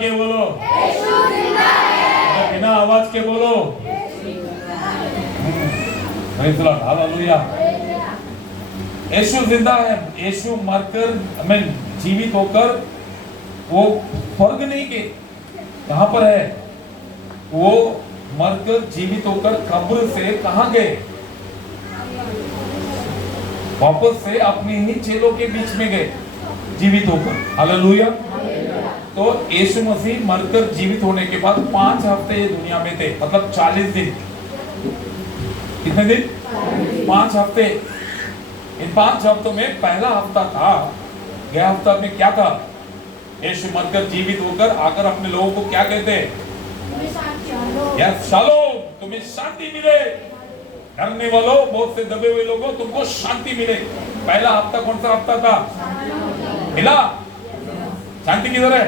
के बोलो, बिना आवाज के बोलो, हालेलुया। यीशु जिंदा है। यीशु मरकर हमें जीवित होकर वो स्वर्ग नहीं के कहां पर है, वो मरकर जीवित होकर कब्र से कहां गए, वापस से अपने ही चेलों के बीच में गए जीवित होकर। हालेलुया। तो यीशु मसीह मरकर जीवित होने के बाद 5 हफ्ते ये दुनिया में थे, मतलब 40 दिन। कितने दिन? 5 हफ्ते। इन 5 हफ्तों में पहला हफ्ता था, गया हफ्ता में क्या था? यीशु मरकर जीवित होकर आकर अपने लोगों को क्या कहते हैं? शालोम, तुम्हें शांति मिले। डरने वालों, बहुत से दबे हुए लोगों, तुमको शांति मिले। पहला हफ्ता कौन सा हफ्ता था? मिला? शांति किधर है?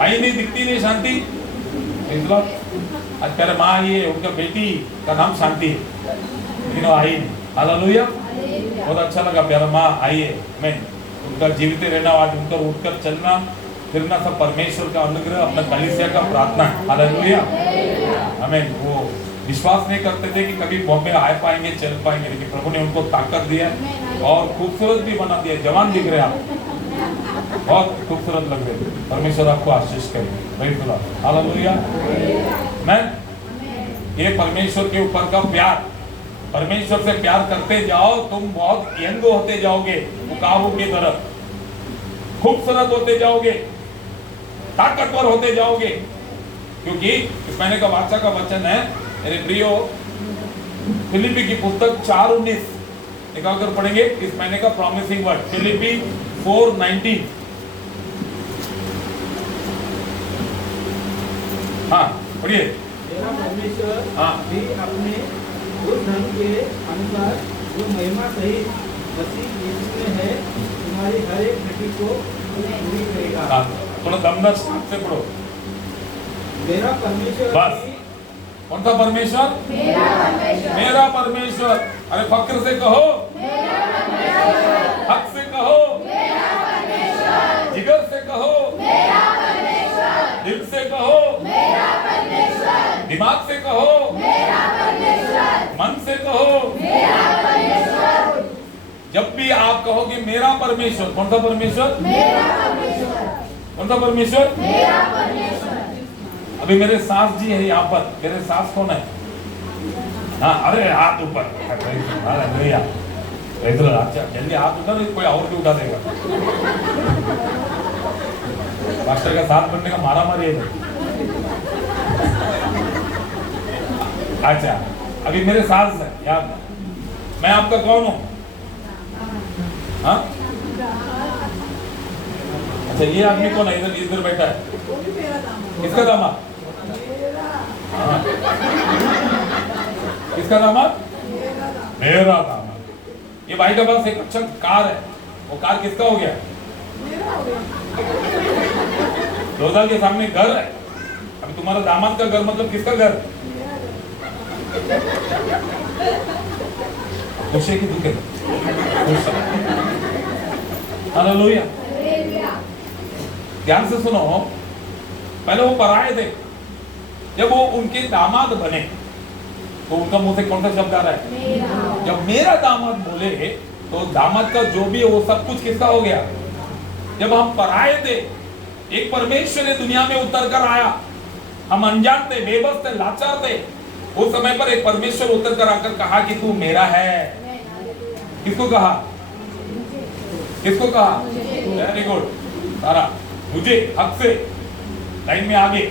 आई नहीं, दिखती नहीं शांति। आज कह रहे माँ आई है, उनका बेटी का नाम शांति है, लेकिन वो आई नहीं। हालेलुया। बहुत अच्छा लगा, प्यारा माँ आई है। मैं उनका जीवित रहना, आज उनका उठकर चलना फिरना सब परमेश्वर का अनुग्रह, अपना कलीसिया का प्रार्थना है। हालेलुया। हमें वो विश्वास नहीं करते थे कि कभी बॉम्बे आ पाएंगे, चल पाएंगे, लेकिन प्रभु ने उनको ताकत दिया और खूबसूरत भी बना दिया। जवान दिख रहे आप, बहुत खूबसूरत लग रहे। परमेश्वर आपको आशीष करे। हालेलुया। मैं ये परमेश्वर के ऊपर का प्यार, परमेश्वर से प्यार करते जाओ, तुम बहुत यंग होते जाओगे, उकाबों की तरह खूबसूरत होते जाओगे, ताकतवर होते जाओगे। क्योंकि इस महीने का बादशाह का वचन है मेरे प्रियो, फिलिपी की पुस्तक 4:19 निकाल कर पढ़ेंगे। इस महीने का प्रॉमिसिंग वर्ड फिलिपी 4:19। हाँ पढ़िए। परमेश्वर हाँ भी अपने उस धन के अनुसार जो महिमा सहित मसीह यीशु में है, तुम्हारी हर एक घटी को पूरी करेगा। थोड़ा दमदार से पढ़ो। मेरा परमेश्वर बस। कौन सा परमेश्वर? मेरा परमेश्वर। मेरा परमेश्वर। अरे फक्र से कहो, मेरा परमेश्वर। हक से कहो, मेरा परमेश्वर। जिगर से कहो, मेरा परमेश्वर। दिल से कहो, मेरा परमेश्वर। दिमाग से कहो, मेरा परमेश्वर। मन से कहो। मेरा परमेश्वर। जब भी आप कहोगे मेरा परमेश्वर, कौन सा परमेश्वर? मेरा परमेश्वर। कौन सा परमेश्वर? मेरा परमेश्वर। अभी मेरे सास जी है यहाँ पर। मेरे सास कौन है? हाँ, अरे हाथ ऊपर। हालेलुया। अच्छा जल्दी हाथ उठा, नहीं कोई और भी उठा देगा। मास्टर का साथ बनने का मारा मारी है। अच्छा अभी मेरे सास है यार, मैं आपका कौन हूँ? हाँ अच्छा, ये आदमी कौन है? इधर इधर बैठा है, किसका दामाद? हाँ। किसका दामाद? मेरा दामाद। ये भाई के पास एक अच्छा कार है, वो कार किसका हो गया? रोजा के सामने घर है। अभी तुम्हारा दामाद का घर मतलब किसका घर? खुश है कि दुख है? हालेलुया। ध्यान से सुनो, पहले वो पराये थे, जब वो उनके दामाद बने तो उनका मुंह से कौन सा शब्द आ रहा है? जब मेरा दामाद बोले तो दामाद का जो भी है वो सब कुछ किसका हो गया? जब हम पराये थे, एक परमेश्वर ने दुनिया में उतर कर आया, हम अनजान थे, बेबस थे, लाचार थे। उस समय पर एक परमेश्वर उतर कर आकर कहा कि तू मेरा है। किसको कहा? किसको कहा? वेरी गुड सारा। मुझे हक से लाइन में आगे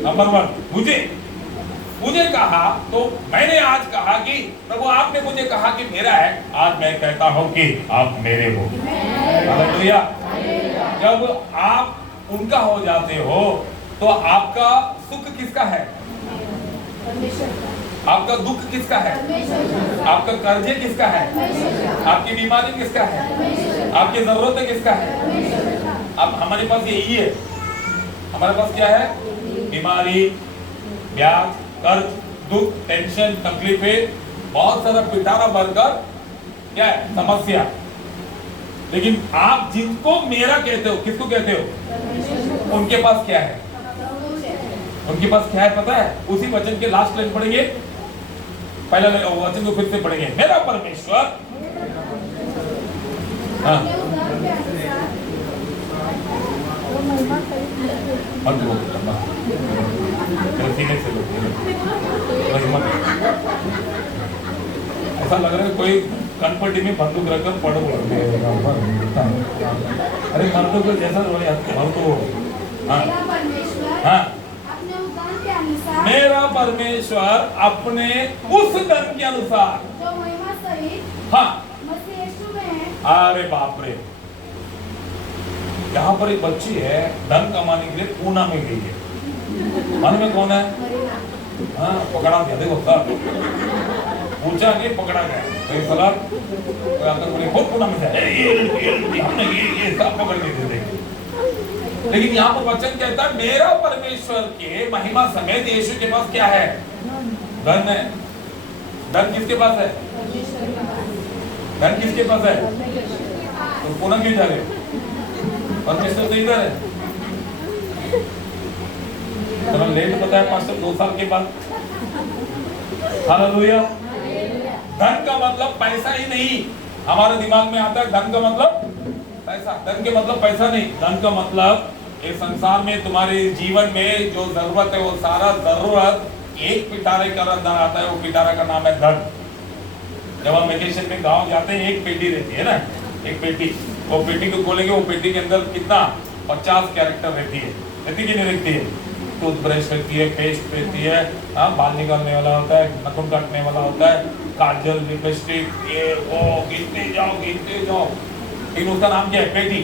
नंबर 1 मुझे कहा, तो मैंने आज कहा कि प्रभु आपने मुझे कहा कि मेरा है, आज मैं कहता हूं कि आप मेरे हो। हालेलुया। जब आप उनका हो जाते हो तो आपका सुख किसका है? आपका दुख किसका है? आपका कर्जे किसका है? आपकी बीमारी किसका है? आपकी जरूरतें किसका है? अब हमारे पास यही है। हमारे पास क्या है? बीमारी, ब्याज, कर्ज, दुख, टेंशन, तकलीफें, बहुत सारा पिटारा भरकर क्या है? समस्या। लेकिन आप जिनको मेरा कहते हो, किसको कहते हो? उनके पास क्या है? उनके पास क्या है पता है? उसी वचन के लास्ट लाइन पढ़ेंगे, पहला वचन को फिर से पढ़ेंगे। मेरा परमेश्वर, हाँ ऐसा लग रहा है कोई कनपट्टी में बंदूक रखकर पढ़ बोलते हैं। अरे मर्दों को जैसा मर्दों, हाँ मेरा परमेश्वर हाँ, अपने उद्धार के अनुसार मेरा परमेश्वर अपने उस धन के अनुसार, जो महिमा सहित हाँ, मसीह यीशु में है। अरे बाप रे, यहाँ पर एक बच्ची है धन कमाने के लिए पूना में गई है। मन में कौन है? हाँ, पकड़ा दिया, देखो सब पूछा नहीं, पकड़ा गया। तो ये सलाह बहुत पूना में जाए, हमने ये सब पकड़ के दे देंगे। लेकिन यहाँ पर वचन कहता है मेरा परमेश्वर के महिमा समेत यीशु के पास क्या है? धन है। धन किसके पास है? धन किसके पास है? तो पूना क्यों जा रहे? परमेश्वर तो इधर है। थोड़ा लेट बताया पास्टर, 2 साल के बाद। हालेलुया। धन का मतलब पैसा ही नहीं, हमारे दिमाग में आता है धन का मतलब पैसा। धन के मतलब पैसा नहीं, धन का मतलब इस संसार में तुम्हारे जीवन में जो जरूरत है वो सारा जरूरत एक पिटारे का अंदर आता है। वो पिटारा का नाम है धन। जब हम वेकेशन में गांव जाते हैं, एक पेटी रहती है ना, एक पेटी। वो पेटी को खोलेंगे, वो पेटी के अंदर कितना 50 कैरेक्टर रहती है, रहती कि नहीं रहती है? टूथब्रश रहती है, पेस्ट रहती है, हाँ, बाल निकालने वाला होता है, नाखून काटने वाला होता है, काजल, लिपस्टिक, ये वो, गिनते जाओ गिनते जाओ। लेकिन उसका नाम क्या है? पेटी।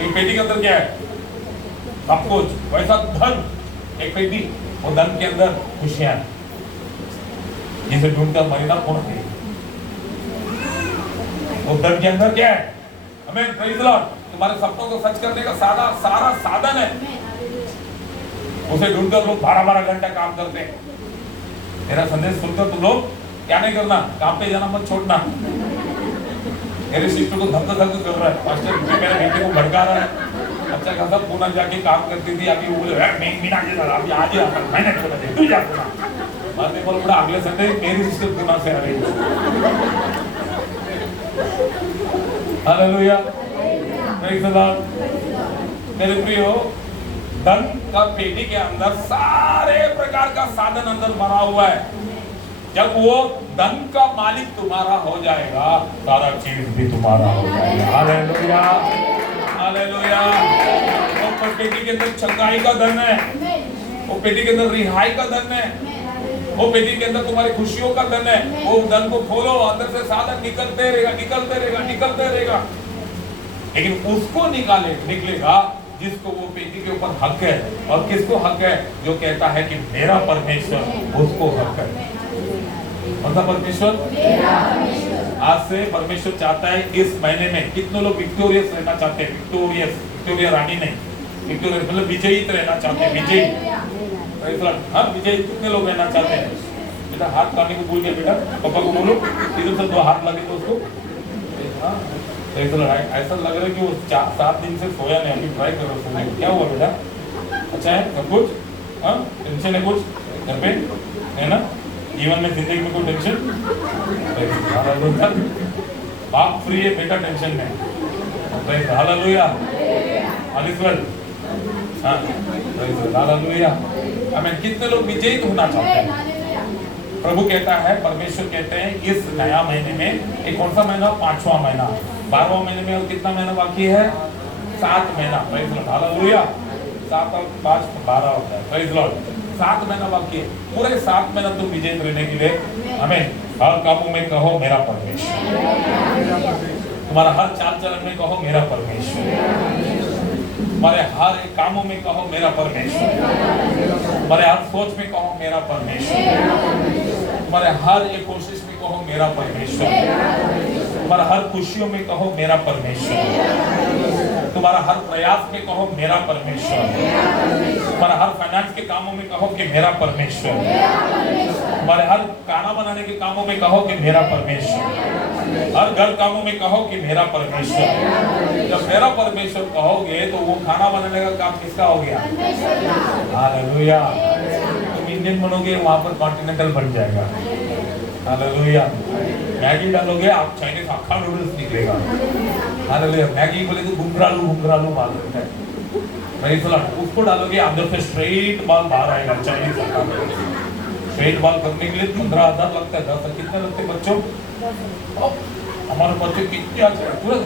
एक पेटी के अंदर क्या है? सब कुछ। वैसा धन, एक पेटी, वो धन के अंदर खुशियां, जिसे ढूंढकर मरीना कौन है? वो धन के अंदर क्या है? हमें प्रेज़ द लॉर्ड, तुम्हारे सपनों को सच करने का सारा साधन है। उसे ढूंढकर लोग 12-12 घंटा काम करते हैं। मेरा संदेश सुनकर तुम लोग क्या नहीं करना, काम पे जाना मत छोड़ना। मेरे सिस्टर को धक्का कर रहा है, पास्टर मेरे बेटे को भड़का रहा है। अच्छा खासा पूना जाके काम करती थी, अभी वो बोले मीना जी अभी आज ही आता, मैंने बोला तू जा पूना। मैंने बोला बड़ा अगले संडे मेरी सिस्टर पूना से आ रही है। Hallelujah, praise the Lord. मेरे प्रियो, धन का पेटी के अंदर सारे प्रकार का साधन अंदर भरा हुआ है। जब वो धन का मालिक तुम्हारा हो जाएगा, सारा चीज भी तुम्हारा हो जाएगा। Hallelujah, hallelujah. वो पेटी के अंदर चंगाई का धन है, वो पेटी के अंदर रिहाई का धन है, वो पेटी के अंदर तुम्हारी खुशियों का धन है। वो धन को खोलो, अंदर से साधन निकलते रहेगा, निकलते रहेगा, निकलते रहेगा। लेकिन उसको निकलेगा जिसको वो पेटी के ऊपर हक है। और किसको हक है? जो कहता है कि मेरा परमेश्वर, उसको हक है। कौन सा परमेश्वर? आज से परमेश्वर चाहता है इस महीने में कितने लोग विक्टोरियस रहना चाहते हैं? विक्टोरिया रानी नहीं, विक्टोरियस मतलब विजयी रहना चाहते हैं। विजयी, हाँ, विजयी कितने लोग रहना चाहते हैं? बेटा हाथ लाने को भूल गया, बेटा पापा को बोलो इधर से 2 हाथ लगे तो उसको। हाँ, ऐसा लग रहा है कि वो 7 दिन से सोया नहीं, अभी ट्राई करो सोने को। क्या हुआ बेटा? अच्छा है सब कुछ? हाँ, टेंशन है कुछ घर पे है ना? जीवन में जिंदगी में कोई टेंशन? बाप फ्री है, बेटा टेंशन में। हालेलुया, हालेलुया, हाँ, हालेलुया। आमीन। कितने लोग विजयी होना चाहते हैं? प्रभु कहता है, परमेश्वर कहते हैं इस नया महीने में, एक कौन सा महीना? 5वां महीना। 12वां महीने में और कितना महीना बाकी है? 7 महीना। Praise Lord, hallelujah. 7 और 5 12 होता है। प्रेज़ लॉर्ड, 7 महीना बाकी है। पूरे 7 महीना तुम विजय रहने के लिए हमें हर कामों में कहो मेरा परमेश्वर। तुम्हारा हर चाल चलन में कहो मेरा परमेश्वर। तुम्हारे हर एक कामों में कहो मेरा परमेश्वर। तुम्हारे हर सोच में कहो मेरा परमेश्वर। तुम्हारे हर एक कोशिश में कहो मेरा परमेश्वर। तुम्हारा हर खुशियों में कहो मेरा परमेश्वर। तुम्हारा हर प्रयास में कहो मेरा परमेश्वर। तुम्हारा हर फाइनेंस के कामों में कहो कि मेरा परमेश्वर। तुम्हारे हर खाना बनाने के कामों में कहो कि मेरा परमेश्वर। हर घर कामों में कहो कि मेरा परमेश्वर। जब मेरा परमेश्वर कहोगे तो वो खाना बनाने का काम किसका हो गया? हालेलुया। तुम इंडियन बनोगे वहां पर कॉन्टिनेंटल बन जाएगा। हालेलुया। मैगी डालोगे आप चाइनीज हक्का नूडल्स निकलेगा। हालेलुया। मैगी बोले तो घुंघरालू घुंघरालू बाल होता है। Praise the Lord. उसको डालोगे अंदर से स्ट्रेट बाल बाहर आएगा चाइनीज हक्का नूडल्स। स्ट्रेट बाल करने के लिए 15,000 लगता है। 10 कितने लगते बच्चों? हमारे बच्चे कितने अच्छे हैं तुरंत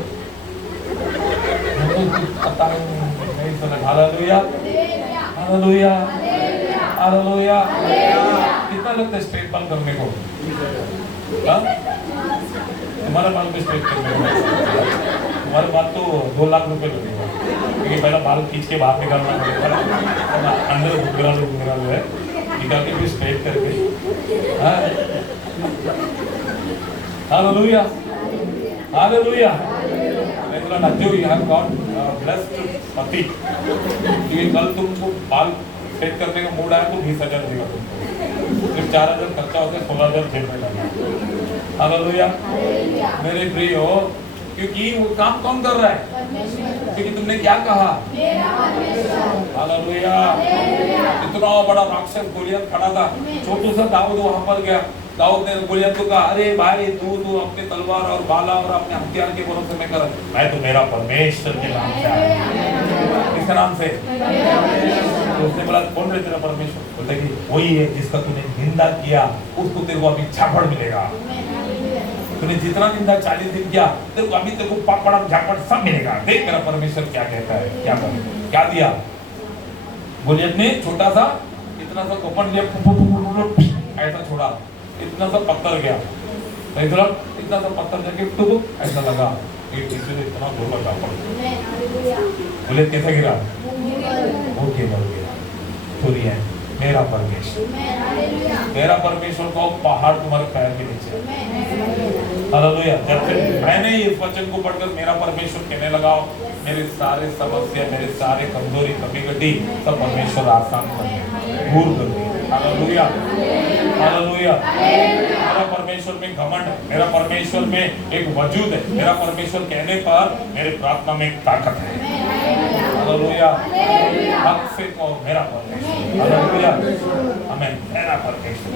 पता नहीं समझ। Hallelujah hallelujah hallelujah. कितना लगता है स्ट्रेट बाल करने को? हमारा बाल में स्ट्रेट करने को हमारे बाल तो 2 लाख रुपए लगेगा, क्योंकि पहला बाल खींच के बाहर निकालना पड़ेगा, अंदर घुंघरालू है निकाल के फिर स्ट्रेट करके। Hallelujah hallelujah. जो यू हैव गॉट ब्लेस्ड पति, क्योंकि कल तुमको बाल सेट करने का मूड आया तो 20,000 देगा तुमको, सिर्फ 4,000 खर्चा होता है, 16,000 जेब में लगा। हालेलुया मेरे प्रिय हो, क्योंकि वो काम कौन कर रहा है? क्योंकि तुमने क्या कहा? हालेलुया। इतना बड़ा राक्षस गोलियत खड़ा था, छोटू सा दाऊद वहां पर गया। दाऊद ने गोलियत को कहा, अरे भाई तू अपने तलवार और भाला और अपने हथियार के भरोसे में कर, मैं तो मेरा परमेश्वर के नाम से आया। किसके नाम से? तो उसने बोला कौन है तेरा परमेश्वर? बोलता कि वही है जिसका तूने निंदा किया, उसको तेरे को अभी झापड़ मिलेगा। तूने जितना निंदा 40 दिन किया, तेरे को अभी तेरे को पापड़ झापड़ सब मिलेगा। देख मेरा परमेश्वर क्या कहता है। क्या दिया गोलियत ने? छोटा सा इतना सा कोपन लिया, ऐसा छोड़ा, इतना सा पत्थर गया, इतना सा पत्थर जाके टुक ऐसा लगा, इतना जोर लगा बोले कैसा गिरा? वो केवल गिरा। सुनिए मेरा परमेश्वर को पहाड़ तुम्हारे पैर के नीचे। हालेलुया। जब से मैंने इस वचन को पढ़कर मेरा परमेश्वर कहने लगा, मेरे सारे समस्या, मेरे सारे कमजोरी, कमी घटी, सब परमेश्वर आसान कर दूर कर दिया। Hallelujah hallelujah. मेरा परमेश्वर में घमंड, मेरा परमेश्वर में एक वजूद है, मेरा परमेश्वर कहने पर मेरे प्रार्थना में एक ताकत है। हालेलुया। हक से कहो मेरा परमेश्वर। हालेलुया आमीन। मेरा परमेश्वर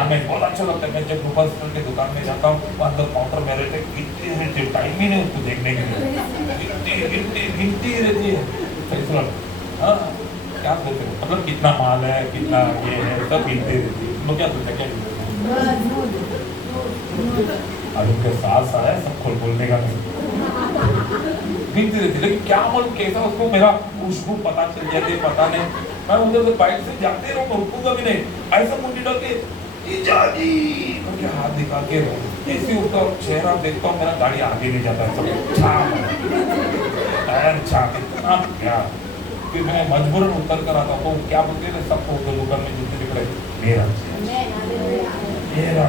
आमीन। बहुत अच्छा लगता है। मैं जब रूपा स्टोर के दुकान में जाता हूँ, वहाँ अंदर काउंटर में रहते कितने टाइम ही नहीं उसको देखने के लिए, गिनती रहती है। हाँ क्या बोलते हो, मतलब कितना माल है, कितना ये है, सब गिनते रहती है। लोग क्या बोलते हैं? अब उनके साथ आया सब खोल बोलने का नहीं, गिनती रहती। लेकिन क्या मालूम कैसा उसको मेरा खुशबू पता चल जाती है, पता नहीं। मैं उधर से बाइक से जाते रहूँ, रुकूंगा भी नहीं, ऐसा मुंडी डाल के इजाजी करके हाथ दिखा के ऐसे उसका चेहरा देखता हूँ, मेरा गाड़ी आगे नहीं जाता है, सब छाप इतना प्यार। फिर मैं मजबूरन उतर कर आता हूँ, क्या बोलते हैं सबको दुकान में जितने निकले मेरा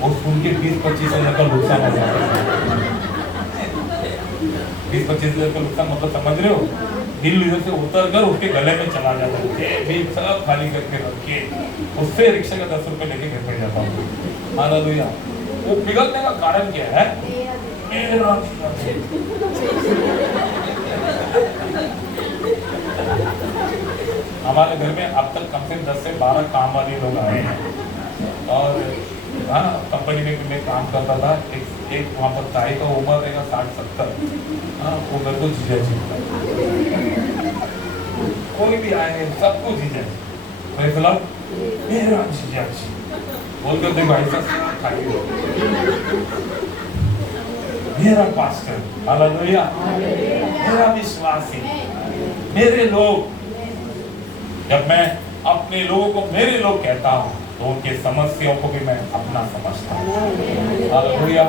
वो सुन के 20-25 हजार का नुकसान हो जाता है। 20-25 हजार का नुकसान मतलब समझ रहे हो? दिल इधर से उतर कर उसके गले में चला जाता है, भी सब खाली करके रख के उससे रिक्शा का 10 रुपए लेके घर पे जाता हूँ। हालेलुया। वो पिघलने का कारण क्या है? हमारे घर में अब तक कम से कम 10 से 12 काम वाले लोग आए हैं। और हाँ, कंपनी में मैं काम करता था, एक वहाँ पर ताई का उम्र रहेगा 60-70। हाँ, वो मेरे को जीजा जी, कोई भी आए सबको जीजा जी, मतलब मेरा जीजा जी बोलते थे भाई साहब, मेरा पास्टर, हालेलुया, मेरा विश्वासी, मेरे लोग। जब मैं अपने लोगों को मेरे लोग कहता हूँ तो उनके समस्याओं को भी मैं अपना समझता हूँ। हालेलुया।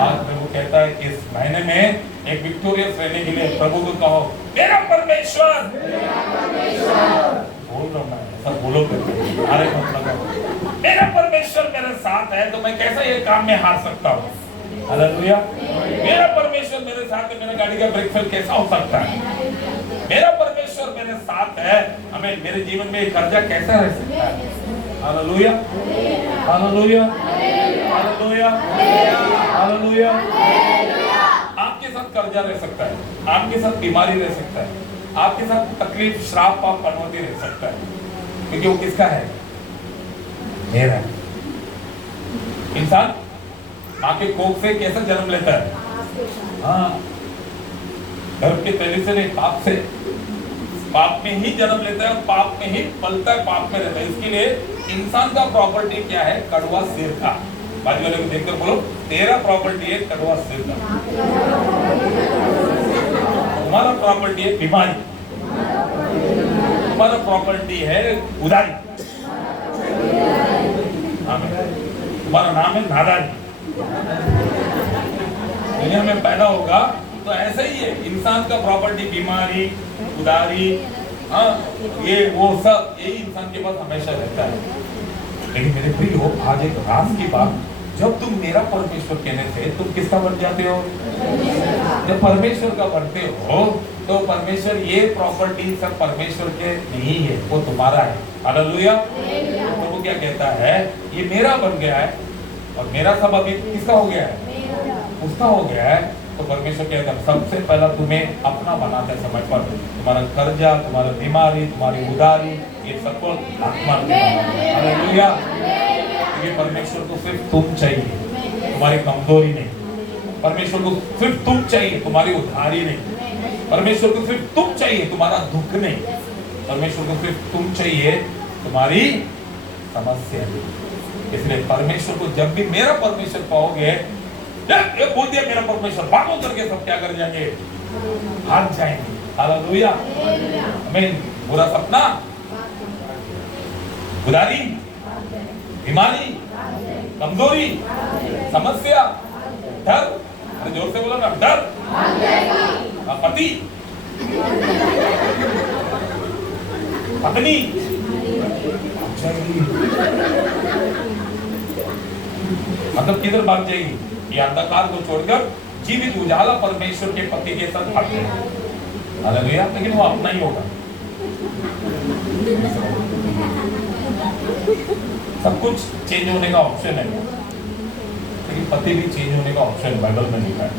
आज प्रभु कहता है इस महीने में एक विक्टोरियस रहने के लिए प्रभु को कहो मेरा परमेश्वर। बोल रहा हूँ मैं, सब बोलो करके, अरे मतलब मेरा परमेश्वर मेरे साथ है तो मैं कैसा ये काम में हार सकता हूँ? हालेलुया। मेरा परमेश्वर मेरे साथ है, मेरा गाड़ी का ब्रेक फेल कैसा हो सकता है? मेरा परमेश्वर मेरे साथ है, हमें मेरे जीवन में कर्जा कैसा रह सकता है? Hallelujah hallelujah hallelujah, hallelujah. आपके साथ कर्जा रह सकता है, आपके साथ बीमारी रह सकता है, आपके साथ तकलीफ, श्राप, पाप, अनवती रह सकता है, क्योंकि वो किसका है? मेरा है। इंसान माँ के कोख से कैसा जन्म लेता है? हाँ, गर्भ के पहले से नहीं, पाप से, पाप में ही जन्म लेता है और पाप में ही पलता है, पाप में रहता है। इसके लिए इंसान का प्रॉपर्टी क्या है? कड़वा सिर का। बाजू वाले को देखकर बोलो, तेरा प्रॉपर्टी है कड़वा सिर का। तुम्हारा प्रॉपर्टी है बीमारी, तुम्हारा प्रॉपर्टी है उधारी, तुम्हारा नाम है नादानी। दुनिया में पैदा होगा तो ऐसा ही है, इंसान का प्रॉपर्टी बीमारी, उधारी, हाँ, ये वो सब यही इंसान के पास हमेशा रहता है। लेकिन मेरे प्रियो, आज एक राज की बात, जब तुम मेरा परमेश्वर कहने से तुम किसका बन जाते हो? जब परमेश्वर का बनते हो तो परमेश्वर, ये प्रॉपर्टी सब परमेश्वर के नहीं है, वो तुम्हारा है। हालेलुया। तो वो क्या कहता है? ये मेरा बन गया है और मेरा सब अभी किसका हो गया है? उसका हो गया है। तो परमेश्वर कहता है सबसे पहला तुम्हें अपना बनाते समय पर तुम्हारा कर्जा, तुम्हारा बीमारी, तुम्हारी उधारी, ये सब को आत्मा में। हालेलुया। ये परमेश्वर को सिर्फ तुम चाहिए, तुम्हारी कमजोरी नहीं। परमेश्वर को सिर्फ तुम चाहिए, तुम्हारी उधारी नहीं। परमेश्वर को सिर्फ तुम चाहिए, तुम्हारा दुख नहीं। परमेश्वर को सिर्फ तुम चाहिए, तुम्हारी समस्या नहीं। इसलिए परमेश्वर को जब भी मेरा परमेश्वर पाओगे, ये बोल दिया मेरा परमेश्वर, भागो करके सब क्या कर जाएंगे? भाग जाएंगे। हालेलुया। आमीन। बुरा सपना, उधारी, बीमारी, कमजोरी, समस्या, डर, अरे जोर से बोलो ना, डर, पति, पत्नी, मतलब किधर भाग जाएगी? ये अंधकार को छोड़कर जीवित उजाला परमेश्वर के पति के साथ भाग जाएगी। हालेलुया। लेकिन वो अपना ही होगा। सब कुछ चेंज होने का ऑप्शन है, लेकिन पति भी चेंज होने का ऑप्शन बाइबल में लिखा है।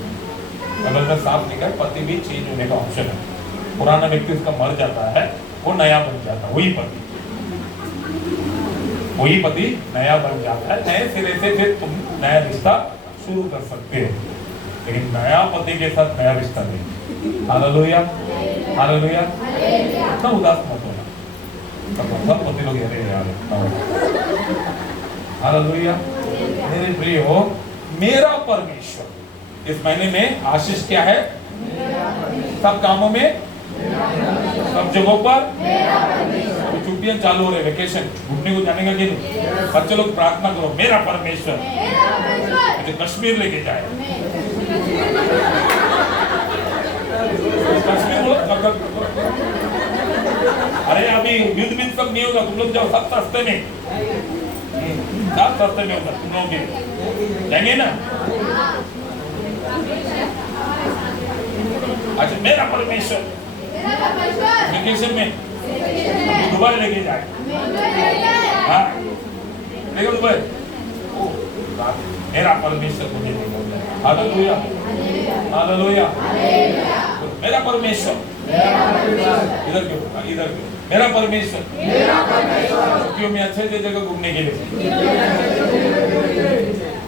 बाइबल में साफ लिखा है पति भी चेंज होने का ऑप्शन है। पुराना व्यक्ति उसका मर जाता है, वो नया बन जाता है। वही पति नया बन जाता है। नए सिरे से फिर तुम नया रिश्ता शुरू कर सकते हैं, लेकिन नया पति के साथ नया रिश्ता नहीं। Hallelujah, hallelujah. इतना उदास मत होना, सब पति लोग यार। हालेलुया। मेरे प्रिय हो, मेरा परमेश्वर। इस महीने में आशीष क्या है? सब कामों में, सब जगहों पर। छुट्टियां चालू हो रहे, वेकेशन, घूमने को जाने का कि नहीं? बच्चे लोग प्रार्थना करो, मेरा परमेश्वर मुझे कश्मीर लेके जाए। कश्मीर बोलो, अरे अभी युद्ध भी सब नहीं होगा, तुम लोग जाओ, सब सस्ते में, सब सस्ते में होगा, तुम लोग जाएंगे ना? अच्छा, मेरा परमेश्वर वेकेशन में दुबई लेके जाए। हाँ, देखो दुबई, मेरा परमेश्वर मुझे लेके जाए। Hallelujah, hallelujah. मेरा परमेश्वर, इधर क्यों, इधर क्यों? मेरा परमेश्वर क्यों? मैं अच्छे जगह घूमने के लिए,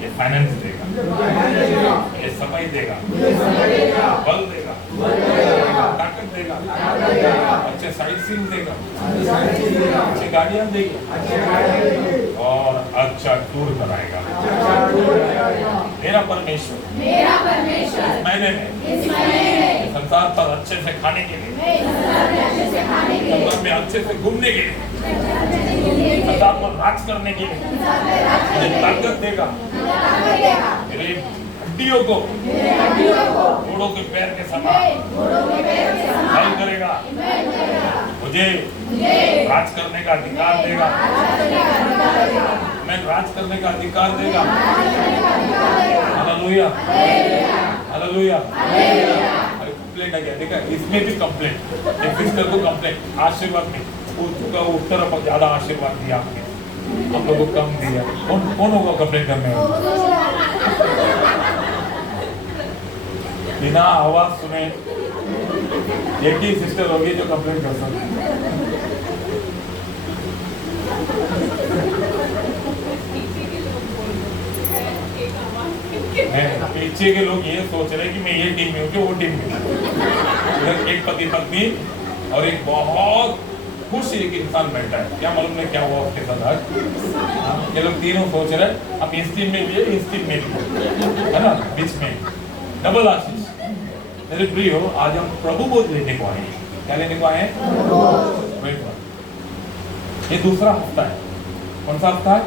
ये फाइनेंस देगा, ये समय देगा, बल देगा, ताकत देगा, अच्छे साइट सीन देगा, अच्छी गाड़ियां देगी और अच्छा टूर कराएगा। मेरा परमेश्वर इस महीने में संसार पर अच्छे से खाने के लिए, संसार में अच्छे से घूमने के लिए, संसार पर राज करने के लिए मुझे ताकत देगा। मेरी हड्डियों को घोड़ों के पैर के समान हल करेगा। मुझे राज करने का अधिकार देगा। मैं राज करने का अधिकार देगा। Hallelujah, hallelujah. अरे कंप्लेंट आ गया, देखा, इसमें भी कंप्लेंट, एक सिस्टर को कंप्लेंट, आशीर्वाद में उसका उत्तर ज्यादा आशीर्वाद दिया आपने, हम लोग को कम दिया। कौन होगा कंप्लेन करने वाला? बिना आवाज सुने एक ही सिस्टर होगी जो कंप्लेन कर सकती। पीछे के लोग ये सोच रहे हैं कि मैं ये टीम में हूँ कि वो टीम में हूँ। एक पति पत्नी और एक बहुत खुश एक इंसान बैठा है, क्या मालूम नहीं क्या हुआ उसके साथ आज। ये लोग तीनों सोच रहे हैं हम इस टीम में भी है, इस टीम में भी है ना, बीच में डबल आशीष। मेरे प्रियो, आज हम प्रभु बोध लेने को आए हैं। क्या लेने को आए हैं? ये दूसरा हफ्ता है। कौन सा हफ्ता है?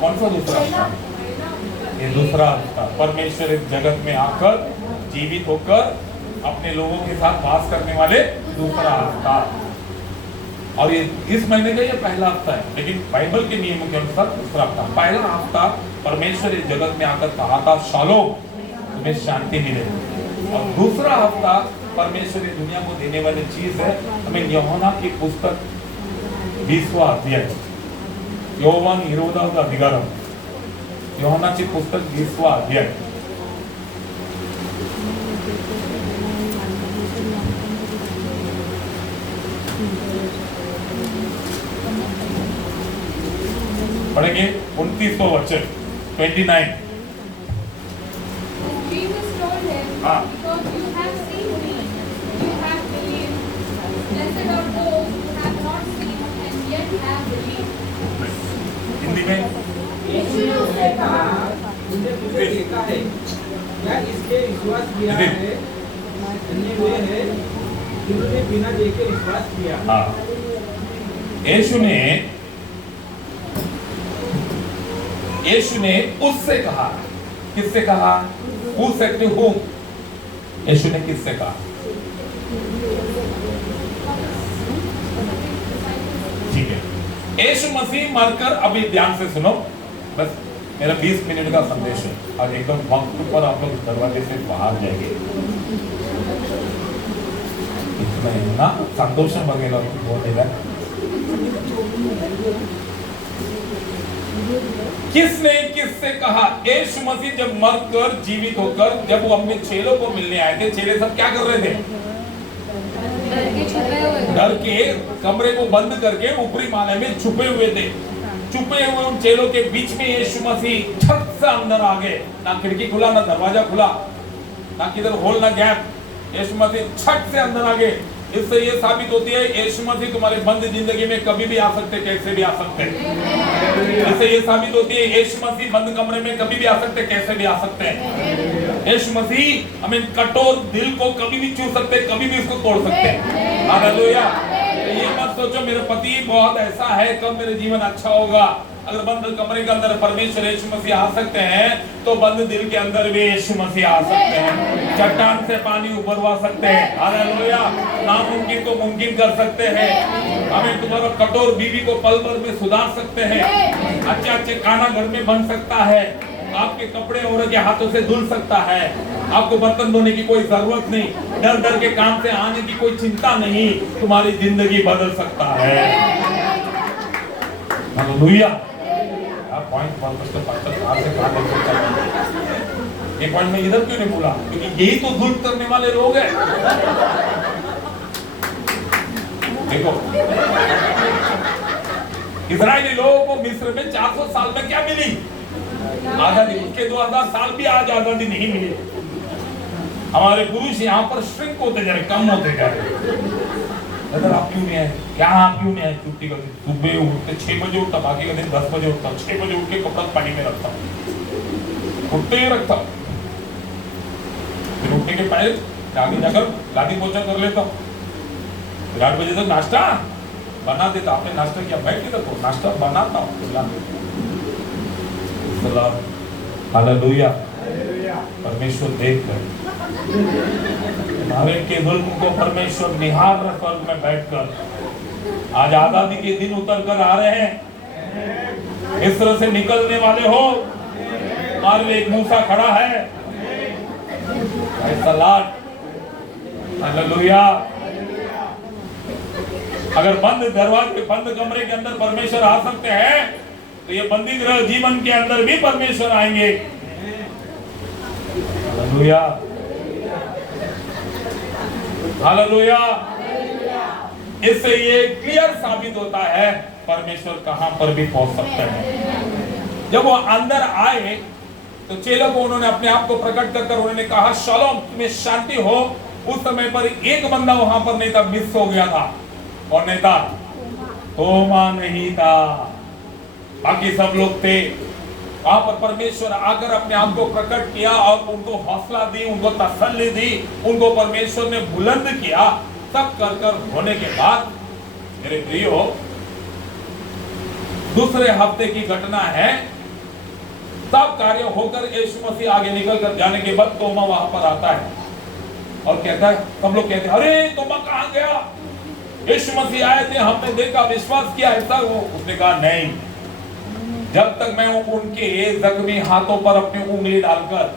कौन सा दूसरा हफ्ता है? ये दूसरा हफ्ता। परमेश्वर इस जगत में आकर जीवित होकर अपने लोगों के साथ वास करने वाले दूसरा हफ्ता। और ये इस महीने का ये पहला हफ्ता है, लेकिन बाइबल के नियमों के अनुसार दूसरा हफ्ता। पहला हफ्ता परमेश्वर इस जगत में आकर कहा था शालोम, तुम्हें शांति मिले। और दूसरा हफ्ता परमेश्वर इस दुनिया को देने वाली चीज है हमें योहन्ना की पुस्तक 20वां अध्याय, యోవాను 20వ అధికారం, యోహన్నాची पुस्तक 20वां अध्याय। पढ़ेंगे 29वां वचन 29। Jesus told him, हाँ। because you have seen me, you have believed. Blessed are those who have not seen and yet have believed. Hindi में यीशु ने उससे कहा, तुमने मुझे देखा है, क्या इसके विश्वास किया है? धन्य वे हैं जिन्होंने बिना देखे विश्वास किया। हाँ, यीशु ने उससे कहा। किससे कहा? Who said to whom? यीशु ने किससे कहा? ठीक है, यीशु मसीह मरकर, अभी ध्यान से सुनो, बस मेरा 20 मिनट का संदेश है। आज एकदम वक्त पर आप लोग दरवाजे से बाहर जाएंगे। इतना ना संतोषम वगैरह बोलेगा। किसने किससे कहा? यीशु मसीह जब मरकर जीवित होकर जब वो अपने चेलों को मिलने आए थे, चेले सब क्या कर रहे थे? डर के कमरे को बंद करके ऊपरी माले में छुपे हुए थे। छुपे हुए उन चेलों के बीच में यीशु मसीह छत से अंदर आ गए। ना खिड़की खुला, ना दरवाजा खुला, ना किधर होल, ना गैप। यीशु मसीह छत से अंदर आ गए। इससे ये साबित होती है यीशु मसीह तुम्हारे बंद जिंदगी में कभी भी आ सकते, कैसे भी आ सकते हैं। इससे ये साबित होती है यीशु मसीह बंद कमरे में कभी भी आ सकते, कैसे भी आ सकते हैं। यीशु मसीह हमें कठोर दिल को कभी भी छू सकते, कभी भी इसको तोड़ सकते हैं। हालेलुया। ये मत सोचो मेरे पति बहुत ऐसा है, कब मेरे जीवन अच्छा होगा। अगर बंद कमरे के अंदर परमेश्वर यीशु मसीह आ सकते हैं, तो बंद दिल के अंदर भी यीशु मसीह आ सकते हैं। चट्टान से पानी उभरवा सकते हैं। हालेलुया। नामुमकिन को मुमकिन कर सकते हैं। हमें तुम्हारा कठोर बीवी को पल भर में सुधार सकते हैं। अच्छे अच्छे खाना घर में बन सकता है। आपके कपड़े औरत के हाथों से धुल सकता है। आपको बर्तन धोने की कोई जरूरत नहीं, डर डर के काम से आने की कोई चिंता नहीं। तुम्हारी जिंदगी बदल सकता है। हालेलुया। पॉइंट ये पॉइंट में इधर क्यों नहीं बोला? क्योंकि यही तो जुल्म करने वाले लोग हैं। देखो, इजरायली लोगों को मिस्र में 400 साल में क्या मिली? आजादी। उसके 2000 साल भी आज आजादी नहीं मिली। हमारे पुरुष यहाँ पर श्रिंक होते जा रहे, कम होते जा रहे। आप क्यों नहीं आए? क्या आप क्यों नहीं आए? छुट्टी का दिन सुबह उठते 6 बजे उठता, बाकी का दिन 10 बजे उठता। 6 बजे उठ के कपड़ा पानी में रखता, उठते ही रखता, फिर उठने के पहले आगे जाकर लादी पोछा कर लेता। 8 बजे तक नाश्ता बना देता। आपने नाश्ता किया? बैठ के रखो, नाश्ता बनाता हूँ। हालेलुया। परमेश्वर देख रहे के जुल्म को परमेश्वर निहार रहे स्वर्ग में बैठकर। आज आजादी के दिन उतर कर आ रहे हैं। इस तरह से निकलने वाले हो। हमारे लिए एक मूसा खड़ा है। हालेलुया। अगर बंद दरवाजे, बंद कमरे के अंदर परमेश्वर आ सकते हैं, तो ये बंदी गृह जीवन के अंदर भी परमेश्वर आएंगे। Hallelujah, hallelujah. इससे ये क्लियर साबित होता है परमेश्वर कहां पर भी पहुंच सकते हैं। जब वो अंदर आए तो चेलों को उन्होंने अपने आप को प्रकट कर उन्होंने कहा शालोम, तुम्हें शांति हो। उस समय पर एक बंदा वहां पर नहीं था, मिस हो गया था। कौन नहीं था? तोमा नहीं था, बाकी सब लोग थे। वहां पर परमेश्वर आकर अपने आप को प्रकट किया और उनको हौसला दी, उनको तसल्ली दी, उनको परमेश्वर ने बुलंद किया। सब कर होने के बाद मेरे प्रियो, दूसरे हफ्ते की घटना है। सब कार्य होकर यीशु मसीह आगे निकल कर जाने के बाद तोमा वहां पर आता है और कहता है, सब लोग कहते हैं अरे तोमा कहां गया? यीशु मसीह आए थे, हमने देखा, विश्वास किया, ऐसा वो। उसने कहा नहीं, जब तक मैं उनके जख्मी हाथों पर अपनी उंगली डालकर,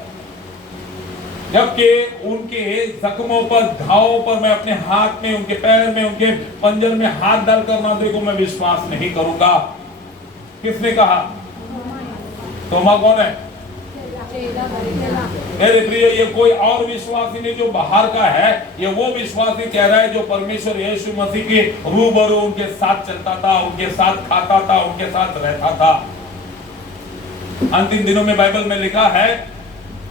जबकि उनके जख्मों पर, घावों पर मैं अपने हाथ में, उनके पैर में, उनके पंजर में हाथ डालकर ना देखूं, मैं विश्वास नहीं करूंगा। किसने कहा? तोमा कौन है? मेरे प्रिय, ये कोई और विश्वासी नहीं जो बाहर का है, ये वो विश्वासी कह रहा है जो परमेश्वर यीशु मसीह के रूबरू उनके साथ चलता था, उनके साथ खाता था, उनके साथ रहता था। अंतिम दिनों में बाइबल में लिखा है,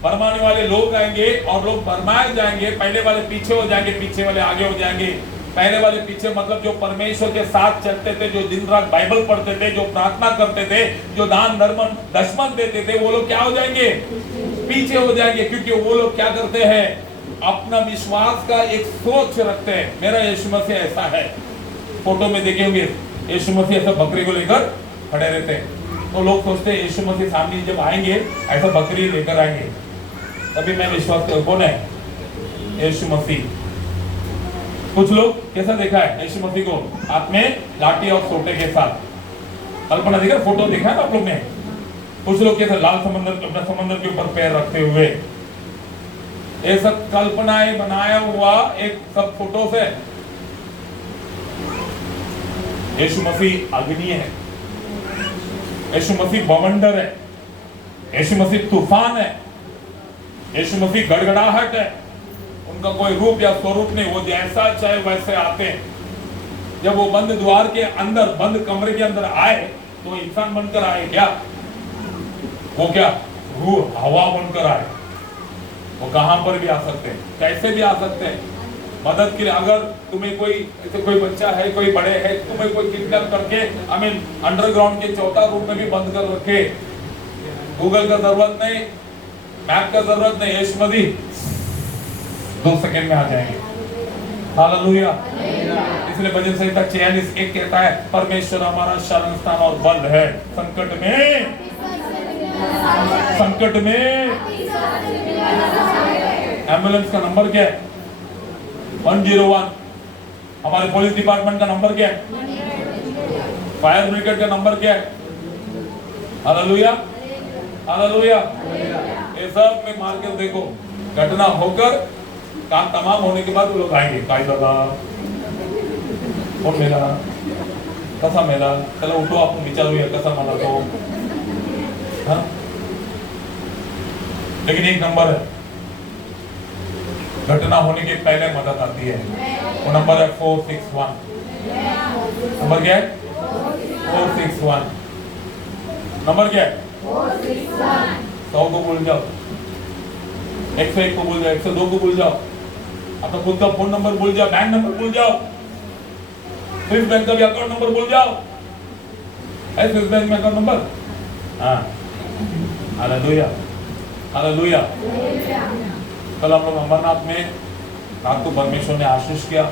भरमाने वाले लोग आएंगे और लोग भरमाए जाएंगे। पहले वाले पीछे हो जाएंगे, पीछे वाले आगे हो जाएंगे। पहले वाले पीछे मतलब जो परमेश्वर के साथ चलते थे, जो दिन रात बाइबल पढ़ते थे, जो प्रार्थना करते थे, जो दान धर्म दशमन देते थे, वो लोग क्या हो जाएंगे? पीछे हो जाएंगे। क्योंकि वो लोग क्या करते हैं? अपना विश्वास का एक सोच रखते हैं। मेरा यीशु मसीह ऐसा है। फोटो में देखे होंगे यीशु मसीह ऐसा बकरी को लेकर खड़े रहते हैं, तो लोग सोचते हैं यीशु मसीह सामने जब आएंगे ऐसा बकरी लेकर आएंगे, तभी मैं विश्वास कर। कौन है? यीशु मसीह। कुछ लोग कैसा देखा है यीशु मसीह को? हाथ में लाठी और सोटे के साथ। कल्पना देखा, फोटो देखा है ना आप लोग ने? कुछ लोग कैसे लाल समंदर, अपना समंदर के ऊपर पैर रखते हुए। ये सब कल्पनाएं बनाया हुआ एक सब फोटो से। यीशु मसीह अग्नि है, यीशु मसीह बवंडर है, यीशु मसीह तूफान है, यीशु मसीह गड़गड़ाहट है। उनका कोई रूप या स्वरूप नहीं, वो जैसा चाहे वैसे आते हैं। जब वो बंद द्वार के अंदर, बंद कमरे के अंदर आए तो इंसान बनकर आए क्या? वो क्या रूह, हवा बनकर आए। वो कहां पर भी आ सकते हैं, कैसे भी आ सकते हैं। मदद के लिए अगर तुम्हें कोई बच्चा है, कोई बड़े है, तुम्हें कोई किडनैप करके हमें अंडरग्राउंड के चौथा रूम में भी बंद कर रखे, गूगल का जरूरत नहीं, मैप का जरूरत नहीं, यीशु मसीह 2 सेकंड में आ जाएंगे। हालेलुया। इसलिए भजन संहिता 46:1 कहता है, परमेश्वर हमारा शरण स्थान और बल है, संकट में। एम्बुलेंस का नंबर क्या है? 101। हमारे पुलिस डिपार्टमेंट का नंबर क्या है? फायर ब्रिगेड का नंबर क्या है? Hallelujah, hallelujah. ये सब में मार कर देखो, घटना होकर काम तमाम होने के बाद वो लोग आएंगे, काय दादा कोण मेला, कसा मेला, चला उठो आपण विचारूया कसा मला तो। हाँ? लेकिन एक नंबर है, घटना होने के पहले मदद आती है। वो नंबर है 461। नंबर क्या है? 461। नंबर क्या है? 100 को भूल जाओ, 101 को भूल जाओ, 102 को भूल जाओ, अपना खुद का फोन नंबर भूल जाओ, बैंक नंबर भूल जाओ, स्विस बैंक का भी अकाउंट नंबर भूल जाओ। है स्विस बैंक में अकाउंट नंबर? हाँ। Hallelujah, hallelujah. कल हम लोग अमरनाथ में रात को परमेश्वर ने आशीष किया।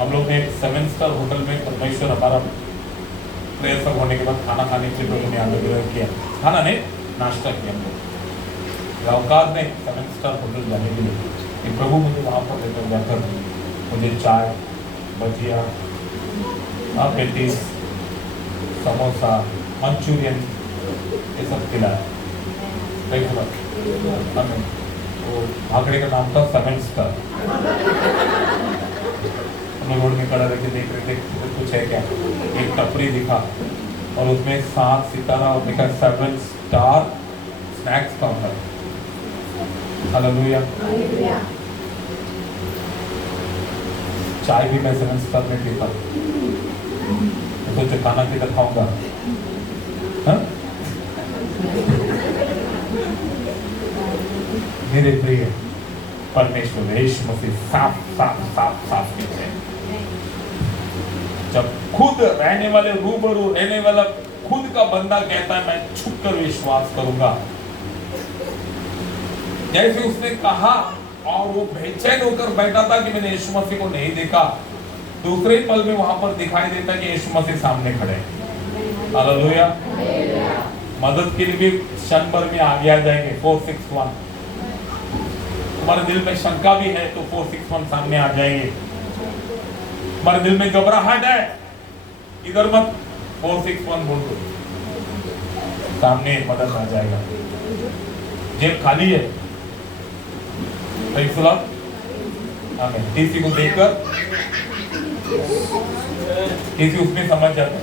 हम लोग ने 7 स्टार होटल में परमेश्वर हमारा प्रेयर सब होने के बाद खाना खाने के लिए उन्होंने आग्रह किया। खाना नहीं, नाश्ता किया हम लोग। औकात नहीं 7 स्टार होटल जाने के लिए, कि प्रभु मुझे वहाँ पर लेकर जाकर मुझे चाय, भजिया, पेटीज, समोसा, मंचूरियन ये सब खिलाया। वो भागड़े का नाम था 7 स्टार। हम रोड में खड़ा रखे देख रहे थे कुछ है क्या, एक टपरी दिखा और उसमें 7 सितारा और लिखा 7 स्टार स्नैक्स काउंटर। हालेलुया। चाय भी मैं 7 स्टार में पीता, तो खाना किधर खाऊंगा? हाँ? मेरे प्रिय परमेश्वर यीशु मसीह साफ साफ साफ साफ कहते हैं, जब खुद रहने वाले रूबरू रहने वाला खुद का बंदा कहता है मैं छुप कर विश्वास करूंगा, जैसे उसने कहा और वो बेचैन होकर बैठा था कि मैंने यीशु मसीह को नहीं देखा, दूसरे पल में वहां पर दिखाई देता कि यीशु मसीह सामने खड़े हैं। हालेलुया। मदद के लिए भी क्षण भर में आगे आ जाएंगे। 461 तुम्हारे दिल में शंका भी है तो 461 सामने आ जाएंगे। तुम्हारे दिल में घबराहट है इधर मत, 461 बोल दो, सामने मदद आ जाएगा। जेब खाली है, टीसी को देखकर टीसी उसमें समझ जाता है।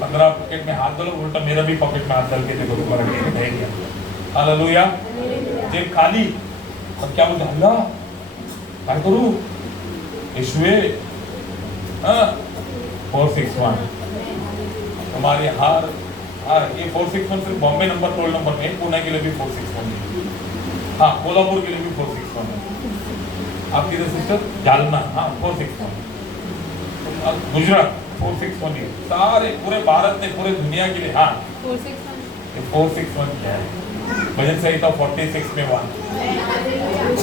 15 पॉकेट में हाथ डालो, उल्टा मेरा भी पॉकेट में हाथ डाल के देखो तुम्हारा रह गया। हालेलुया। जेब खाली और क्या बोलते अल्लाह क्या करूं यीशुए। 461 हमारे हर ये 461 सिर्फ बॉम्बे नंबर टोल नंबर में, पुणे के लिए भी 461 है, हाँ कोल्हापुर के लिए भी 461 है। आपकी सिस्टर जालना, हाँ 461, गुजरात 461 है, सारे पूरे भारत में पूरे दुनिया के लिए। हाँ 461 क्या है? भजन संहिता 46 में 1।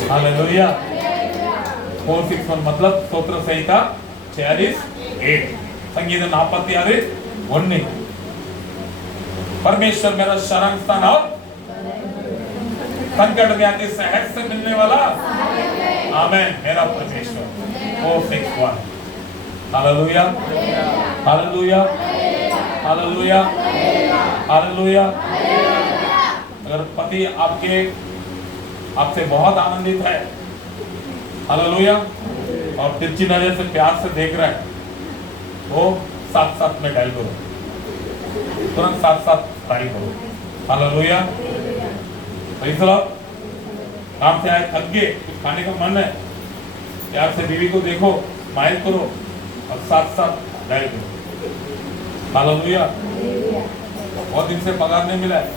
हालेलुया। 461 मतलब स्तोत्र संहिता 46:8, संगीत 46:1। परमेश्वर मेरा शरण स्थान और संकट में आते सहज से मिलने वाला, आमेन, मेरा परमेश्वर। 461। Hallelujah, hallelujah, hallelujah, hallelujah. अगर पति आपसे बहुत आनंदित है, हालेलुया, और तिरछी नजर से प्यार से देख रहा है, वो 7-7 में डायल करो, तुरंत 7-7 डायल करो। हालेलुया। काम से आए थक गए, कुछ खाने का मन है, प्यार से बीवी को देखो, स्माइल करो और 7-7 डायल करो। हालेलुया। बहुत दिन से पगार नहीं मिला है,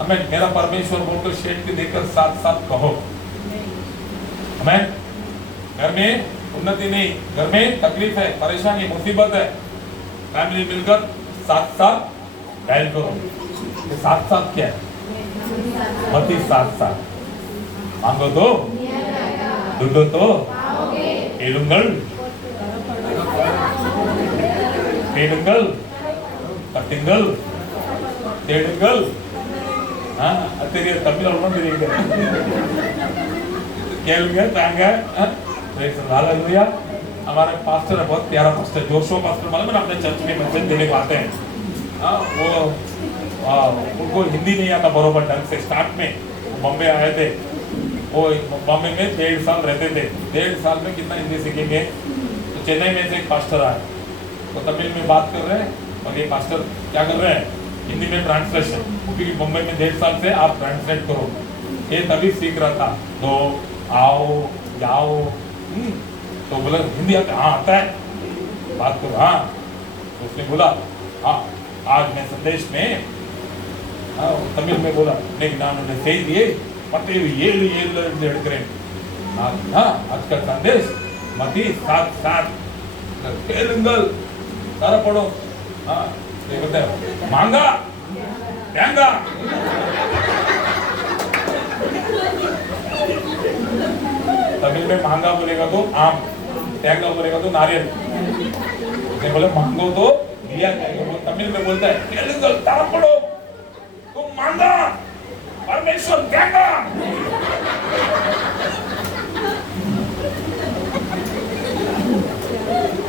हमें मेरा परमेश्वर बोलकर शेड के देखकर 7-7 कहो। हमें घर में उन्नति नहीं, घर में तकलीफ है, परेशानी, मुसीबत है, फैमिली मिलकर 7-7 डायल करो। 7-7 क्या है? मती 7-7 मांगो तो ढूंढो तो एलुंगल पेडुंगल कटिंगल तेडुंगल। हाँ तेरी तमिल और तेरी केलुंगा तांगा। हालेलुया। हमारे पास्टर है, बहुत प्यारा पास्टर, जोशुआ पास्टर, मालूम है ना, अपने चर्च में मैसेज देने को आते हैं। हाँ वो उनको हिंदी नहीं आता बरोबर ढंग से। स्टार्ट में बॉम्बे आए थे, वो बॉम्बे में 1.5 साल रहते थे। 1.5 साल में कितना हिंदी सीखेंगे? तो चेन्नई में से एक पास्टर आए, तो तमिल में बात कर रहे हैं और ये पास्टर क्या कर रहे हैं? हिंदी में ट्रांसलेशन, क्योंकि बॉम्बे में 1.5 साल से आप ट्रांसलेट करो। ये तभी सीख रहा था, तो आओ जाओ, तो बोला हिंदी आता? हाँ आता है, बात करो। हाँ तो उसने बोला हाँ आज मैं संदेश में तमिल में बोला, नहीं ना उन्होंने सही दिए मते ये करें। हाँ आज का संदेश मती 7-7 तेलुंगल सारा पढ़ो। हाँ ये बताए मांगा देंगा। तमिल में मांगा बोलेगा तो आम, देंगा बोलेगा तो नारियल। उसने बोले मांगो तो दिया जाएगा। वो तमिल में बोलता है तेलुंगल तारा पढ़ो, तुम मांगा परमेश्वर देगा।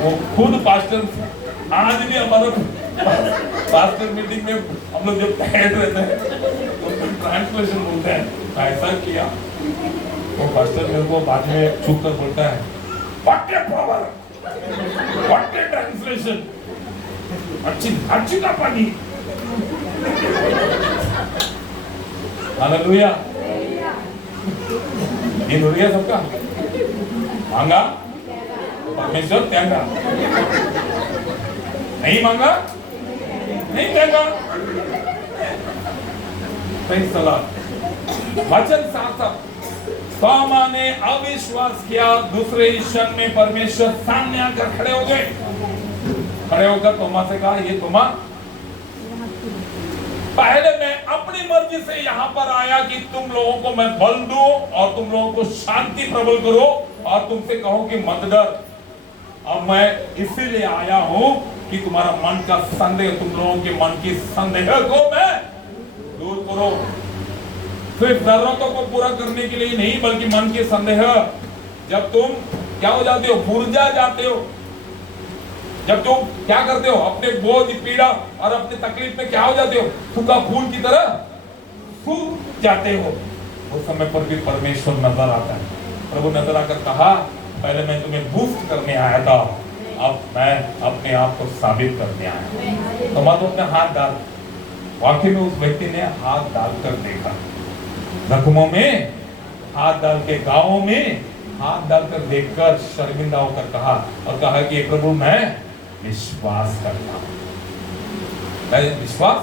वो खुद पास्टर, आज भी हमारा पास्टर मीटिंग में हम लोग जब बैठ रहते हैं तो ट्रांसलेशन बोलते हैं ऐसा किया। वो पास्टर मेरे को बाद में छुप कर बोलता है पावर व्हाट ट्रांसलेशन, अच्छी का पानी। हालेलुया। ये हो गया सबका, मांगा परमेश्वर देगा, नहीं मांगा नहीं देगा। Praise the Lord। वचन साथ तोमा ने अविश्वास किया, दूसरे क्षण में परमेश्वर सामने आकर खड़े हो गए। खड़े होकर तोमा से कहा, ये तोमा, पहले मैं अपनी मर्जी से यहाँ पर आया कि तुम लोगों को मैं बल दूं और तुम लोगों को शांति प्रबल करो और तुमसे कहो कि मत डर। अब मैं इसीलिए आया हूं कि तुम्हारा मन का संदेह, तुम लोगों के मन की संदेह को मैं दूर करो। सिर्फ जरूरतों को पूरा करने के लिए नहीं, बल्कि मन के संदेह। जब तुम क्या हो जाते हो, मुरझा जाते हो, जब तुम क्या करते हो, अपने बोझ, पीड़ा और अपने तकलीफ में क्या हो जाते हो, सूखा फूल की तरह सूख जाते हो, उस समय पर भी परमेश्वर नजर आता है। प्रभु नजर आकर कहा, पहले मैं तुम्हें बूस्ट करने आया था, अब मैं अपने आप को साबित करने आया। तो मत अपने हाथ डाल। वाकई में उस व्यक्ति ने हाथ डालकर देखा, जख्मों में हाथ डाल के, गांवों में हाथ डालकर देखकर शर्मिंदा होकर कहा, और कहा कि प्रभु मैं विश्वास करता हूं। विश्वास।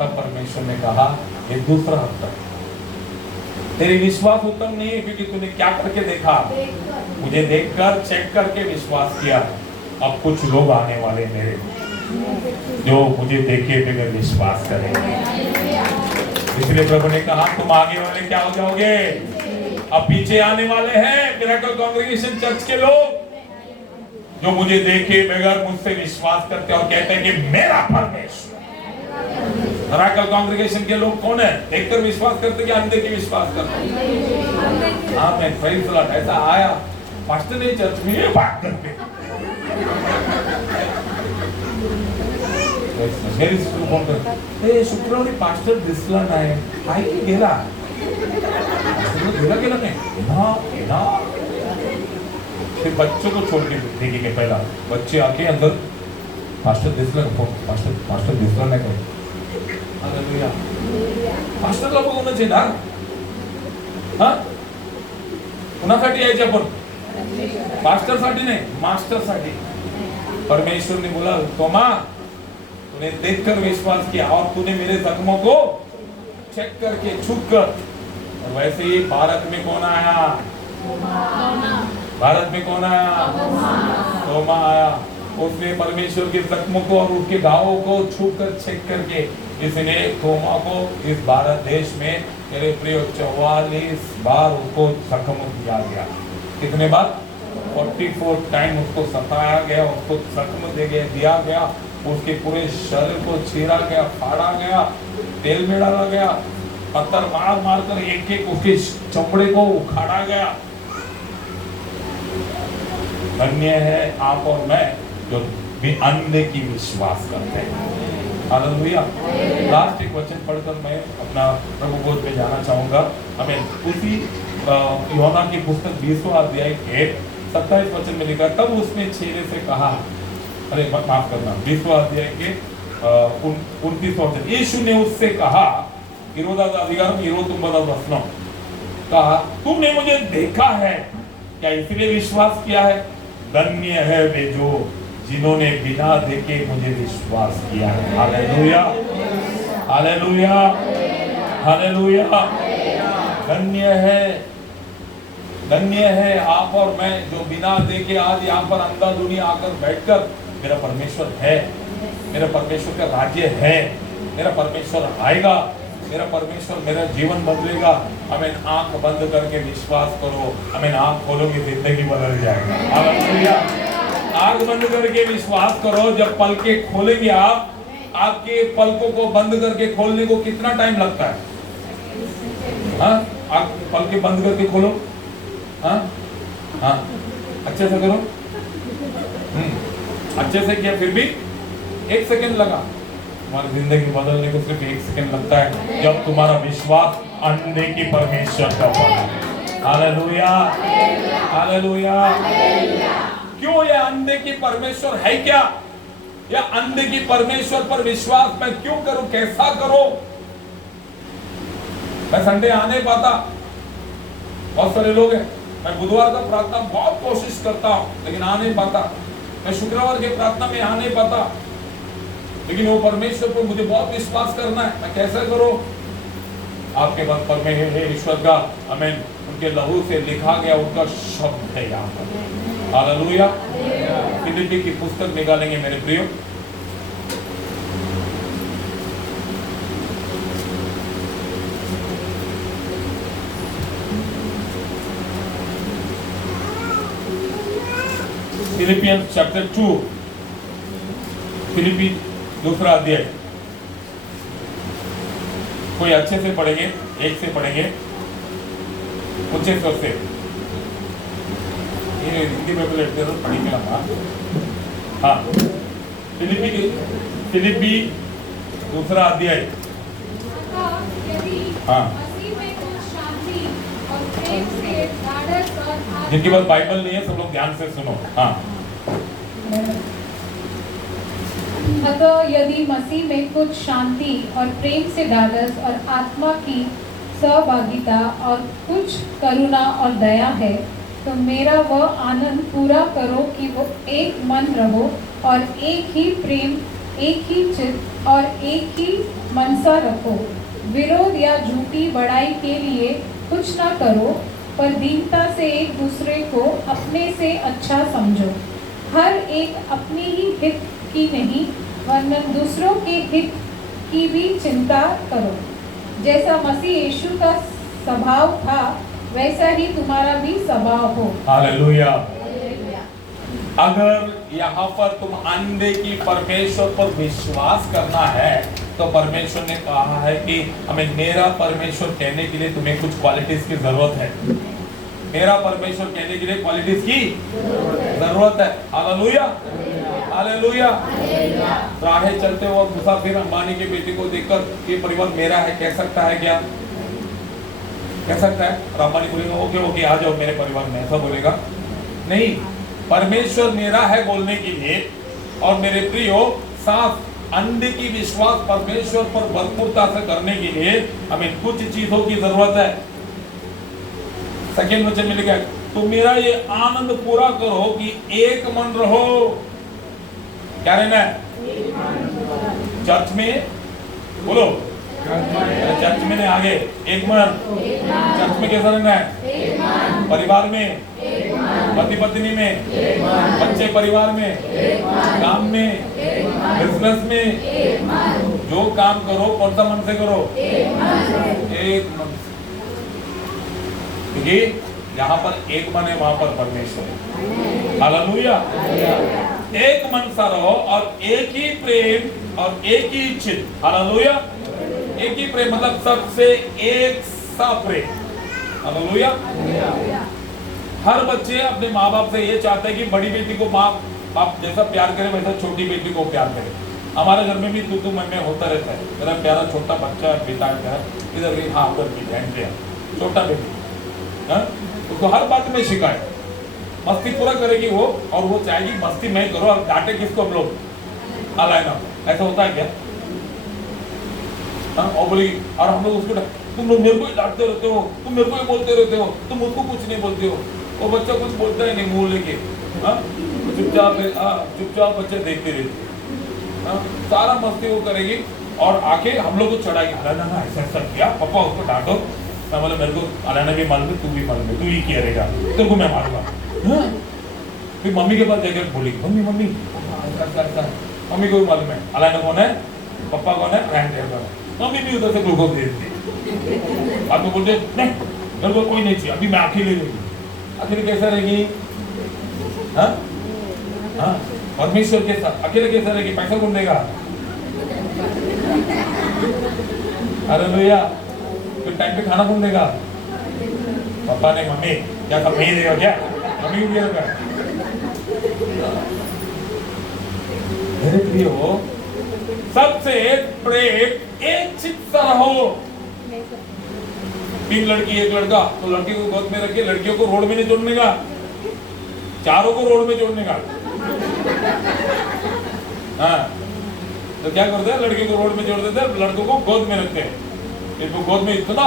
तब परमेश्वर ने कहा, ये दूसरा हफ्ता, तेरे विश्वास उत्तम नहीं है क्योंकि तूने क्या करके देखा, मुझे देखकर चेक करके विश्वास किया। अब कुछ लोग आने वाले मेरे जो मुझे देखे बगैर विश्वास करेंगे। इसलिए प्रभु ने कहा, तुम आगे वाले क्या हो जाओगे, अब पीछे आने वाले हैं मिरेकल कांग्रेगेशन चर्च के लोग जो मुझे देखे बगैर मुझसे विश्वास करते और कहते हैं कि मेरा परमेश्वर। मिरेकल कांग्रेगेशन के लोग कौन है, देखकर विश्वास करते कि अंधे की विश्वास करते। हाँ, मैं प्रेज़ द लॉर्ड। ऐसा आया पास्टर ने चर्च में ये बात करते, मेरी फोन कर, शुक्रवारी पास्टर दिसला नाही, काय गेला, गेला नहीं ना। फिर बच्चों को छोड़ के देखेंगे, पहला बच्चे आके अंदर पास्टर दिसला, पास्टर दिसला नाही काय, हालेलुया। पास्टरला बघूनच आहे ना, हा, कुणासाठी यायचे आपण, पास्टर साठी नहीं, मास्टर साठी। परमेश्वर ने बोला, तोमा तूने देखकर विश्वास किया और तूने मेरे जख्मों को चेक करके छुप कर। और वैसे ही भारत में कौन आया, भारत में कौन आया, तोमा आया। उसने परमेश्वर के जख्मों को और उसके घावों को छुप कर चेक करके इसने तोमा को इस भारत देश में मेरे प्रिय 44 बार उसको जख्म दिया गया। कितने बार, 44 टाइम उसको सताया गया, उसको जख्म दिया गया, उसके पूरे शरीर को चीरा गया, फाड़ा गया, तेल में डाला गया, पत्थर मार मार कर एक एक उसके चमड़े को उखाड़ा गया। धन्य है आप और मैं जो भी अंधे की विश्वास करते हैं। हालेलुया। लास्ट एक वचन पढ़कर मैं अपना प्रभु बोध में जाना चाहूंगा। हमें उसी यूहन्ना की पुस्तक 20वां अध्याय के 27 वचन में लिखा, तब उसने चेहरे से कहा, अरे माफ करना, 20वां अध्याय के 29वां वचन, यीशु ने उससे कहा, 20వ అధికారం 29వ वचन, कहा, तुमने मुझे देखा है, क्या इसलिए विश्वास किया है? धन्य है वे जो जिन्होंने बिना देखे मुझे विश्वास किया है। Hallelujah, hallelujah, hallelujah. धन्य है आप और मैं जो बिना देखे आज यहाँ पर अंधाधुनी आकर बैठकर मेरा परमेश्वर है, मेरा परमेश्वर का राज्य है, मेरा परमेश्वर आएगा, मेरा परमेश्वर मेरा जीवन बदलेगा। हमें आंख बंद करके विश्वास करो, हमें आंख खोलोगे जिंदगी बदल जाएगा। हालेलुया। आंख बंद करके विश्वास करो, जब पलके खोलेंगे आप, आपके पलकों को बंद करके खोलने को कितना टाइम लगता है? हाँ, आप पलके बंद करके खोलो, हाँ हाँ, अच्छे से करो, अच्छे से किया, फिर भी 1 सेकंड लगा। तुम्हारी जिंदगी बदलने को सिर्फ 1 सेकंड लगता है जब तुम्हारा विश्वास अंधे की परमेश्वर का बना। Hallelujah, hallelujah. क्यों ये अंधे की परमेश्वर है क्या? या अंधे की परमेश्वर पर विश्वास मैं क्यों करूं, कैसा करूं? मैं संडे आ नहीं पाता, बहुत सारे लोग हैं। मैं बुधवार का प्रार्थना बहुत कोशिश करता हूं लेकिन आ नहीं पाता। मैं शुक्रवार के प्रार्थना में आ नहीं पाता, लेकिन वो परमेश्वर पर मुझे बहुत विश्वास करना है, मैं कैसे करूं? आपके बाद परमेश्वर का आमीन उनके लहू से लिखा गया उनका शब्द है यहाँ पर। हालेलुया। फिलिप्पी की पुस्तक निकालेंगे मेरे प्रियो, फिलिपियंस चैप्टर 2, फिलिपी दूसरा अध्याय। कोई अच्छे से पढ़ेंगे, एक से पढ़ेंगे, ऊंचे स्वर से। ये हिंदी में पढ़ते रहो, पढ़ेंगे ना। हाँ, फिलिपी दूसरा अध्याय। अतः यदि हाँ। मसीह में कुछ शांति और प्रेम से ढाढ़स और आत्मा जिनके पास बाइबल नहीं है सब लोग ध्यान से सुनो। हाँ, अतः यदि मसीह में कुछ शांति और प्रेम से ढाढ़स और आत्मा की सहभागिता और कुछ करुणा और दया है, तो मेरा वह आनंद पूरा करो कि वो एक मन रहो और एक ही प्रेम, एक ही चित्त और एक ही मनसा रखो। विरोध या झूठी बड़ाई के लिए कुछ ना करो, पर दीनता से एक दूसरे को अपने से अच्छा समझो। हर एक अपनी ही हित की नहीं वरन दूसरों के हित की भी चिंता करो। जैसा मसीह यीशु का स्वभाव था वैसा ही तुम्हारा भी स्वभाव हो। हालेलुया। अगर यहाँ पर तुम अंधे की परमेश्वर पर विश्वास करना है तो परमेश्वर ने कहा है कि हमें मेरा परमेश्वर कहने के लिए तुम्हें कुछ क्वालिटीज की जरूरत है। मेरा परमेश्वर कहने के लिए क्वालिटीज की जरूरत है। Hallelujah, hallelujah. राहें चलते वक्त मुसाफिर अंबानी की बेटी को देखकर ये परिवार मेरा है कह सकता है क्या? कह सकता है? और अंबानी बोलेगा ओके ओके आ जाओ मेरे परिवार में, ऐसा बोलेगा नहीं। परमेश्वर मेरा है बोलने के लिए और मेरे प्रियो साफ अंधे की विश्वास परमेश्वर पर भरपूरता से करने के लिए हमें कुछ चीजों की जरूरत है। सेकेंड वचन में लिखा है तो मेरा ये आनंद पूरा करो कि एक मन रहो। क्या रहना है? चर्च में बोलो, चर्च में नहीं, आगे एक मन। चर्च में कैसा रहना है? परिवार में, पति पत्नी में, बच्चे परिवार में, काम में, बिजनेस में, जो काम करो कौन सा मन से करो? एक मन। देखिए यहाँ पर एक मन है, वहां पर परमेश्वर है। हालेलुया। एक मन सा रहो और एक ही प्रेम और एक ही चित्त। हालेलुया। एक ही प्रेम मतलब सबसे एक सा प्रेम। हालेलुया। हर बच्चे अपने माँ बाप से ये चाहते हैं कि बड़ी बेटी को माँ बाप जैसा प्यार करे वैसा छोटी बेटी को प्यार करे। हमारे घर में भी तू मन में होता रहता है। मेरा प्यारा छोटा बच्चा बेटा है इधर भी, हाँ उधर की बहन पे छोटा बेटी, उसको हर बात में शिकायत, मस्ती पूरा करेगी वो और वो चाहेगी मस्ती मैं करो और डांटे किसको? हम लोग अलायना। ऐसा होता है क्या? और बोलेगी और हम लोग उसको तुम लोग मेरे को ही डांटते रहते हो, तुम मेरे को ही बोलते रहते हो, तुम उसको कुछ नहीं बोलते हो। वो बच्चा कुछ बोलता है नहीं मुंह लेके, चुपचाप बच्चे देखते रहते। सारा मस्ती वो करेगी और आके हम लोग को चढ़ाएगी, अलायना ऐसा ऐसा किया, पापा उसको डांटो। मैं बोला मेरे को अलायना भी मालूम है, तू भी मालूम है, तू ही किया रहेगा, तेरे को मैं मारूंगा। फिर मम्मी के पास जाकर बोली मम्मी मम्मी मम्मी को भी मालूम है अलायना कौन है, पापा कौन है, रहन कौन है। मम्मी भी उधर से ग्लूकोज दे देती। आप तो बोलते नहीं मेरे को कोई नहीं चाहिए, अभी मैं अकेले रहेगी। अकेले कैसा रहेगी? हाँ परमेश्वर के साथ अकेले कैसा रहेगी? पैसा कौन देगा? हालेलुया। फिर टाइम पे खाना कौन देगा? पापा ने, मम्मी। क्या सब नहीं देगा क्या? मम्मी भी देगा। मेरे प्रियो सबसे प्रेम एक चित्त रहो। 3 लड़की 1 लड़का तो लड़की को गोद में रख के लड़कियों को रोड में नहीं छोड़ने का। चारों को रोड में जोड़ने का। हाँ, तो क्या करते हैं, लड़के को रोड में जोड़ देते हैं, लड़कों को गोद में रखते हैं। इनको गोद में इतना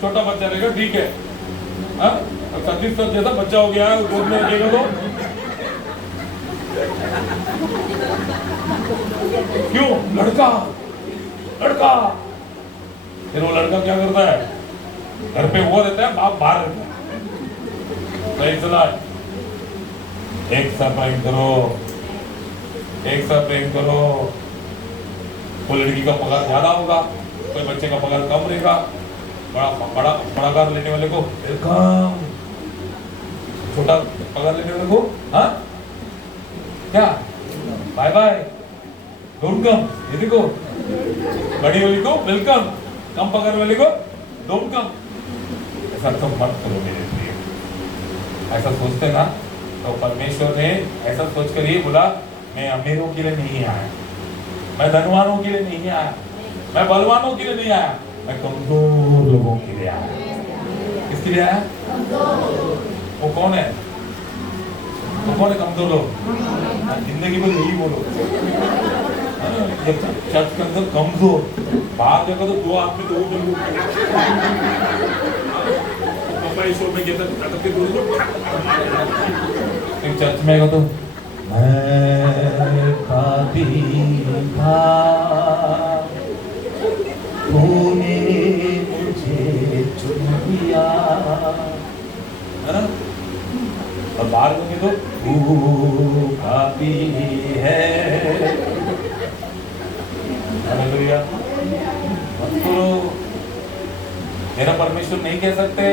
छोटा बच्चा रहेगा, ठीक है, सतीश सर जैसा बच्चा हो गया है, गोद में रखेगा तो क्यों, लड़का लड़का। फिर वो लड़का क्या करता है, घर पे वो रहता है, बाप बाहर रहता है। एक साथ प्रेम करो, एक साथ प्रेम करो। वो लड़की का पगार ज्यादा होगा, कोई बच्चे का पगार कम रहेगा, बड़ा बड़ा बड़ा पगार लेने वाले को वेलकम, छोटा पगार लेने वाले को हाँ क्या बाय बाय, डोंट कम। ये देखो, बड़ी वाली को वेलकम, कम पगार वाले को डोंट कम। ऐसा तो मत करो मेरे लिए। ऐसा सोचते ना तो परमेश्वर ने ऐसा सोच कर ये बोला, मैं अमीरों के लिए नहीं आया, मैं धनवानों के लिए नहीं आया, मैं बलवानों के लिए नहीं आया, मैं कमजोर लोगों के लिए आया। किसके लिए आया? वो कौन है? वो कौन है कमजोर लोग? जिंदगी में यही बोलो। चर्च के अंदर कमजोर, बाहर जगह तो दो आदमी तो शो में चर्च में तो मैं खाती था, तूने मुझे चुन लिया, है ना? और बाहर में तो तू खाती है। हालेलुया। मत करो, मेरा परमेश्वर नहीं कह सकते।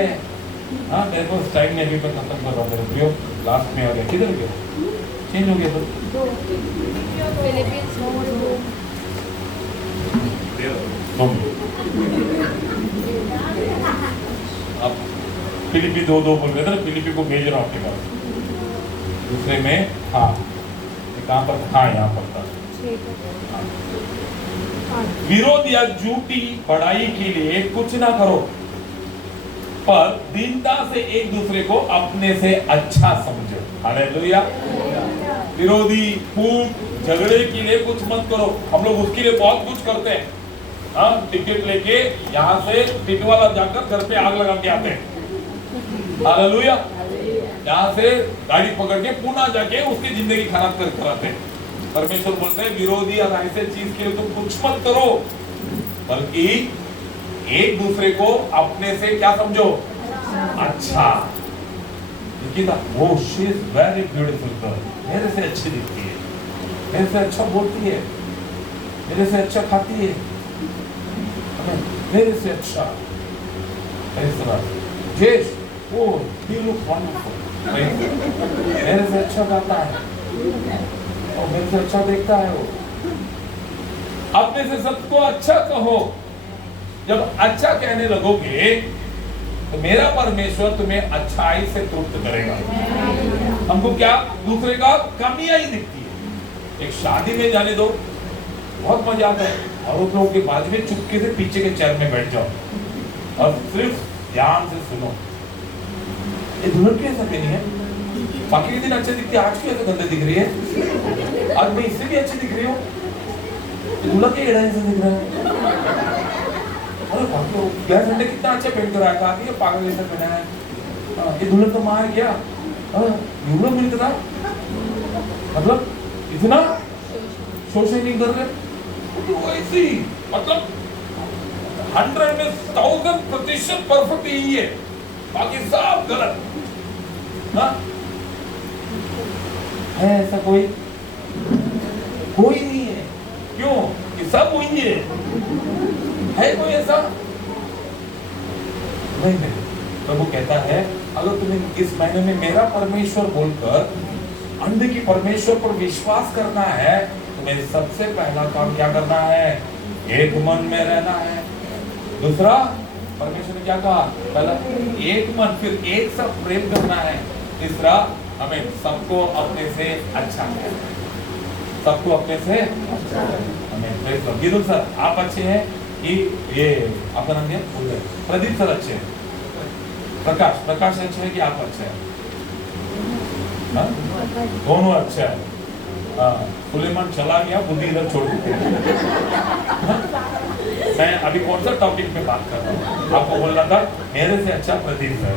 हाँ, मेरे को इस टाइम में अभी मैं खत्म कर रहा हूँ मेरे प्रियो, लास्ट में आ गया। किधर गया? चेंज हो गया तो अब फिलिपी 2:2 बोल रहे थे ना, फिलिपी को भेज रहा हूँ आपके पास। दूसरे में हाँ, कहाँ पर? हाँ, यहाँ पर था। विरोध या झूठी पढ़ाई के लिए कुछ ना करो, पर दीनता से एक दूसरे को अपने से अच्छा समझो। हालेलुया। विरोधी, फूट, झगड़े के लिए कुछ मत करो। हम लोग उसके लिए बहुत कुछ करते हैं। हाँ, टिकट लेके यहाँ से टिटवाला जाकर घर पे आग लगा के आते हैं। हालेलुया। यहाँ से गाड़ी पकड़ के पुणे जाके उसकी जिंदगी खराब कर कराते हैं। परमेश्वर बोलते हैं विरोधी और ऐसे चीज के लिए तुम कुछ मत करो, बल्कि एक दूसरे को अपने से क्या समझो? अच्छा। निकिता, वो she is very beautiful girl, मेरे से अच्छी दिखती है, मेरे से अच्छा बोलती है, मेरे से अच्छा खाती है, मेरे से अच्छा जेश, वो ही लुक वंडरफुल, मेरे से अच्छा गाता है और मेरे से अच्छा देखता है वो। अपने से सबको अच्छा कहो। जब अच्छा कहने लगोगे तो मेरा परमेश्वर तुम्हें अच्छाई से तृप्त करेगा। हमको क्या दूसरे का कमियां ही दिखती है। एक शादी में जाने दो, बहुत मजा आता है, और उन लोगों के बाजू में चुपके से पीछे के चेयर में बैठ जाओ और सिर्फ ध्यान से सुनो। ये दुल्हन कैसा पहनी है? बाकी के दिन अच्छे दिखती है, आज क्यों ऐसे गंदे दिख रही है? आज मैं इससे भी अच्छी दिख रही हूँ, दुल्हन के एड़ा से दिख रहा है। अरे बाकी गैस अंडे कितना अच्छा पेंट करा था, ये पागल जैसा पहना है। ये दुल्हन तो माँ है क्या? यूरो मिलता था, मतलब इतना शोषण नहीं कर रहे ऐसी, मतलब 100 में 1000% परफेक्ट यही है, बाकी सब गलत। हाँ, है ऐसा कोई नहीं है। क्यों? कि सब वही है कोई ऐसा नहीं। प्रभु कहता है अगर तुम्हें इस महीने में मेरा परमेश्वर बोलकर अंधे की परमेश्वर पर विश्वास करना है, तुम्हें सबसे पहला काम क्या करना है? एक मन में रहना है। दूसरा, परमेश्वर ने क्या कहा? पहला एक मन, फिर एक साथ प्रेम करना है। तीसरा, हमें सबको अपने से अच्छा करना है, सबको अपने से अच्छा। हमें गिरुल सर आप अच्छे हैं कि ये आपका नाम क्या? प्रदीप सर अच्छे हैं, प्रकाश अच्छे हैं कि आप अच्छे हैं? हाँ? दोनों अच्छा है। हाँ, सुलेमान चला गया, बुद्धि इधर छोड़ दी। हाँ? मैं अभी कौन सा टॉपिक पे बात कर रहा हूँ? आपको बोलना था मेरे से अच्छा प्रदीप है।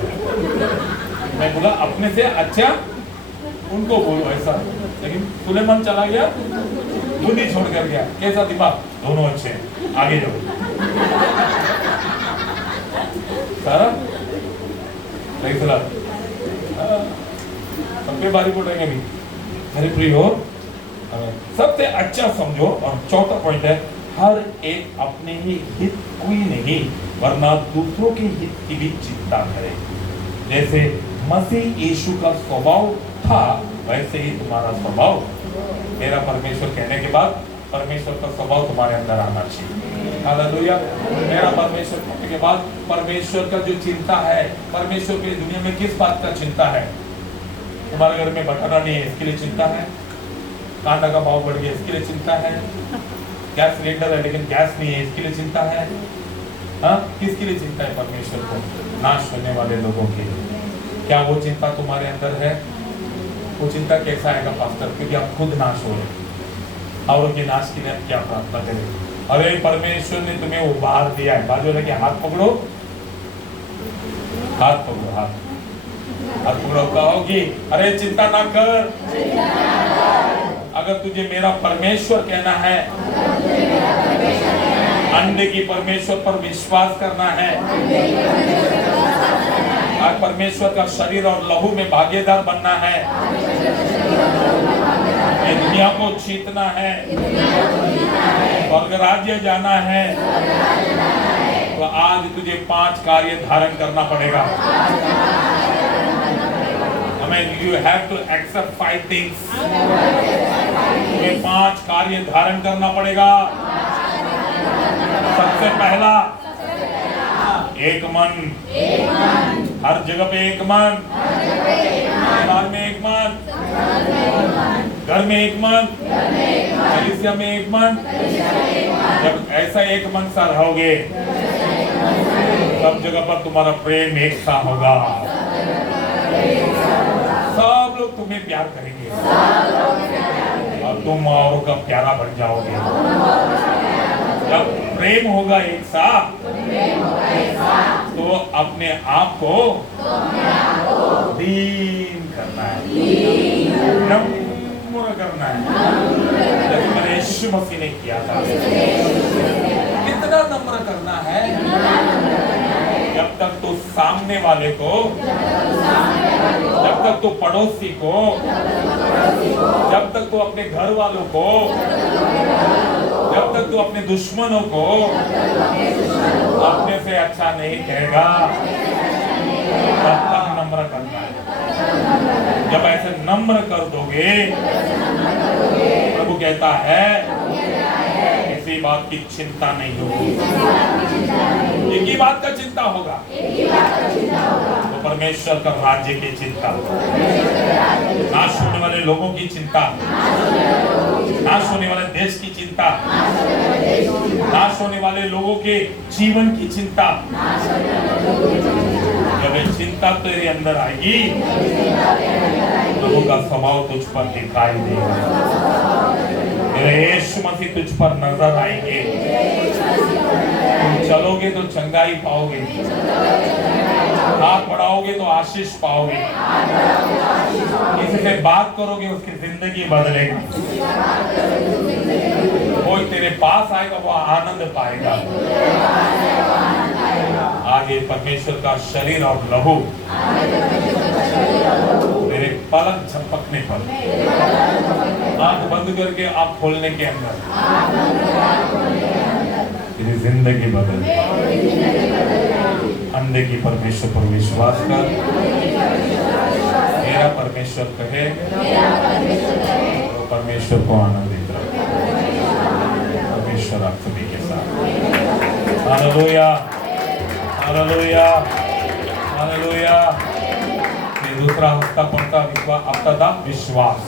मैं बोला अपने से अच्छा उनको बोलो ऐसा, लेकिन सुलेमान चला गया, बुद्धि छोड़ कर गया। कैसा दिमाग? दोनों अच्छे हैं, आगे जाओ। सारा सही सलाह। सबके बारी बोलेंगे भी मेरे प्रिय हो, सबसे अच्छा समझो। और चौथा पॉइंट है, हर एक अपने ही हित कोई नहीं वरना दूसरों के हित की भी चिंता करे। जैसे मसीह यीशु का स्वभाव था वैसे ही तुम्हारा स्वभाव। मेरा परमेश्वर कहने के बाद परमेश्वर का स्वभाव तुम्हारे अंदर आना चाहिए। हालेलुया। मेरा परमेश्वर कहने के बाद परमेश्वर का जो चिंता है, परमेश्वर की दुनिया में किस बात का चिंता है? तुम्हारे घर में बटाना नहीं है इसके लिए चिंता है, कांदा का भाव बढ़ गया इसके लिए चिंता है, गैस सिलेंडर है लेकिन गैस नहीं है इसके लिए चिंता है। हाँ, किसके लिए चिंता है? परमेश्वर को, नाश होने वाले लोगों के लिए। क्या वो चिंता तुम्हारे अंदर है? वो चिंता कैसा आएगा पास्टर? क्योंकि आप खुद नाश हो रहे, औरों के नाश के लिए आप क्या प्रार्थना करें? अरे परमेश्वर ने तुम्हें उबार दिया है, बाजू लगे हाथ पकड़ो, हाथ पकड़ो, हाथ पकड़ो, कहोगी अरे चिंता ना कर। अगर तुझे मेरा परमेश्वर कहना है, अंडे की परमेश्वर पर विश्वास करना है, आज परमेश्वर का शरीर और लहू में भागीदार बनना है, ये दुनिया को जीतना है, स्वर्ग राज्य जाना है, तो आज तुझे 5 कार्य धारण करना पड़ेगा। हमें you have to accept 5 things. तुम्हें 5 कार्य धारण करना पड़ेगा। सबसे पहला, एक मन, हर जगह पे एक मन, परिवार में एक मन, घर में एक मन, कलीसिया में एक मन। जब ऐसा एक मन सा रहोगे सब जगह पर तुम्हारा प्रेम एक सा होगा, सब लोग तुम्हें प्यार करेंगे और तुम औरों का प्यारा बन जाओगे। जब प्रेम होगा एक साथ तो अपने आप को दीन करना है, नम्र करना है, जैसे मैंने यीशु मसीह ने किया था। कितना नम्र करना है? जब तक तो सामने वाले को, जब तक तो पड़ोसी को, जब तक तो अपने घर वालों को, जब तक तो अपने दुश्मनों को अपने से अच्छा नहीं कहेगा, तब तक नम्र करना है। जब ऐसे नम्र कर दोगे, प्रभु कहता है किसी बात की चिंता नहीं होगी, एक ही बात का चिंता होगा, तो परमेश्वर का राज्य की चिंता, नाश होने वाले लोगों की चिंता, नाश होने वाले देश की चिंता, नाश होने वाले लोगों के जीवन की चिंता। जब ये चिंता तेरे अंदर आएगी, लोगों का स्वभाव तुझ पर दिखाई देगा, मेरे यीशु मसीह तुझ पर नजर आएंगे। तुम चलोगे तो चंगाई पाओगे, हाथ बढ़ाओगे तो आशीष पाओगे, किसी से बात करोगे उसकी जिंदगी बदलेगी, कोई तेरे पास आएगा वो आनंद पाएगा। आगे परमेश्वर का शरीर और लहू तेरे पलक झपकने पर, आंख बंद करके आप खोलने के अंदर तेरी जिंदगी बदल। अंधे की परमेश्वर पर विश्वास कर, मेरा परमेश्वर कहे तो परमेश्वर को आनंदित रहे। परमेश्वर आप सभी के साथ। Hallelujah, hallelujah, hallelujah. दूसरा हफ्ता पड़ता हफ्ता था विश्वास।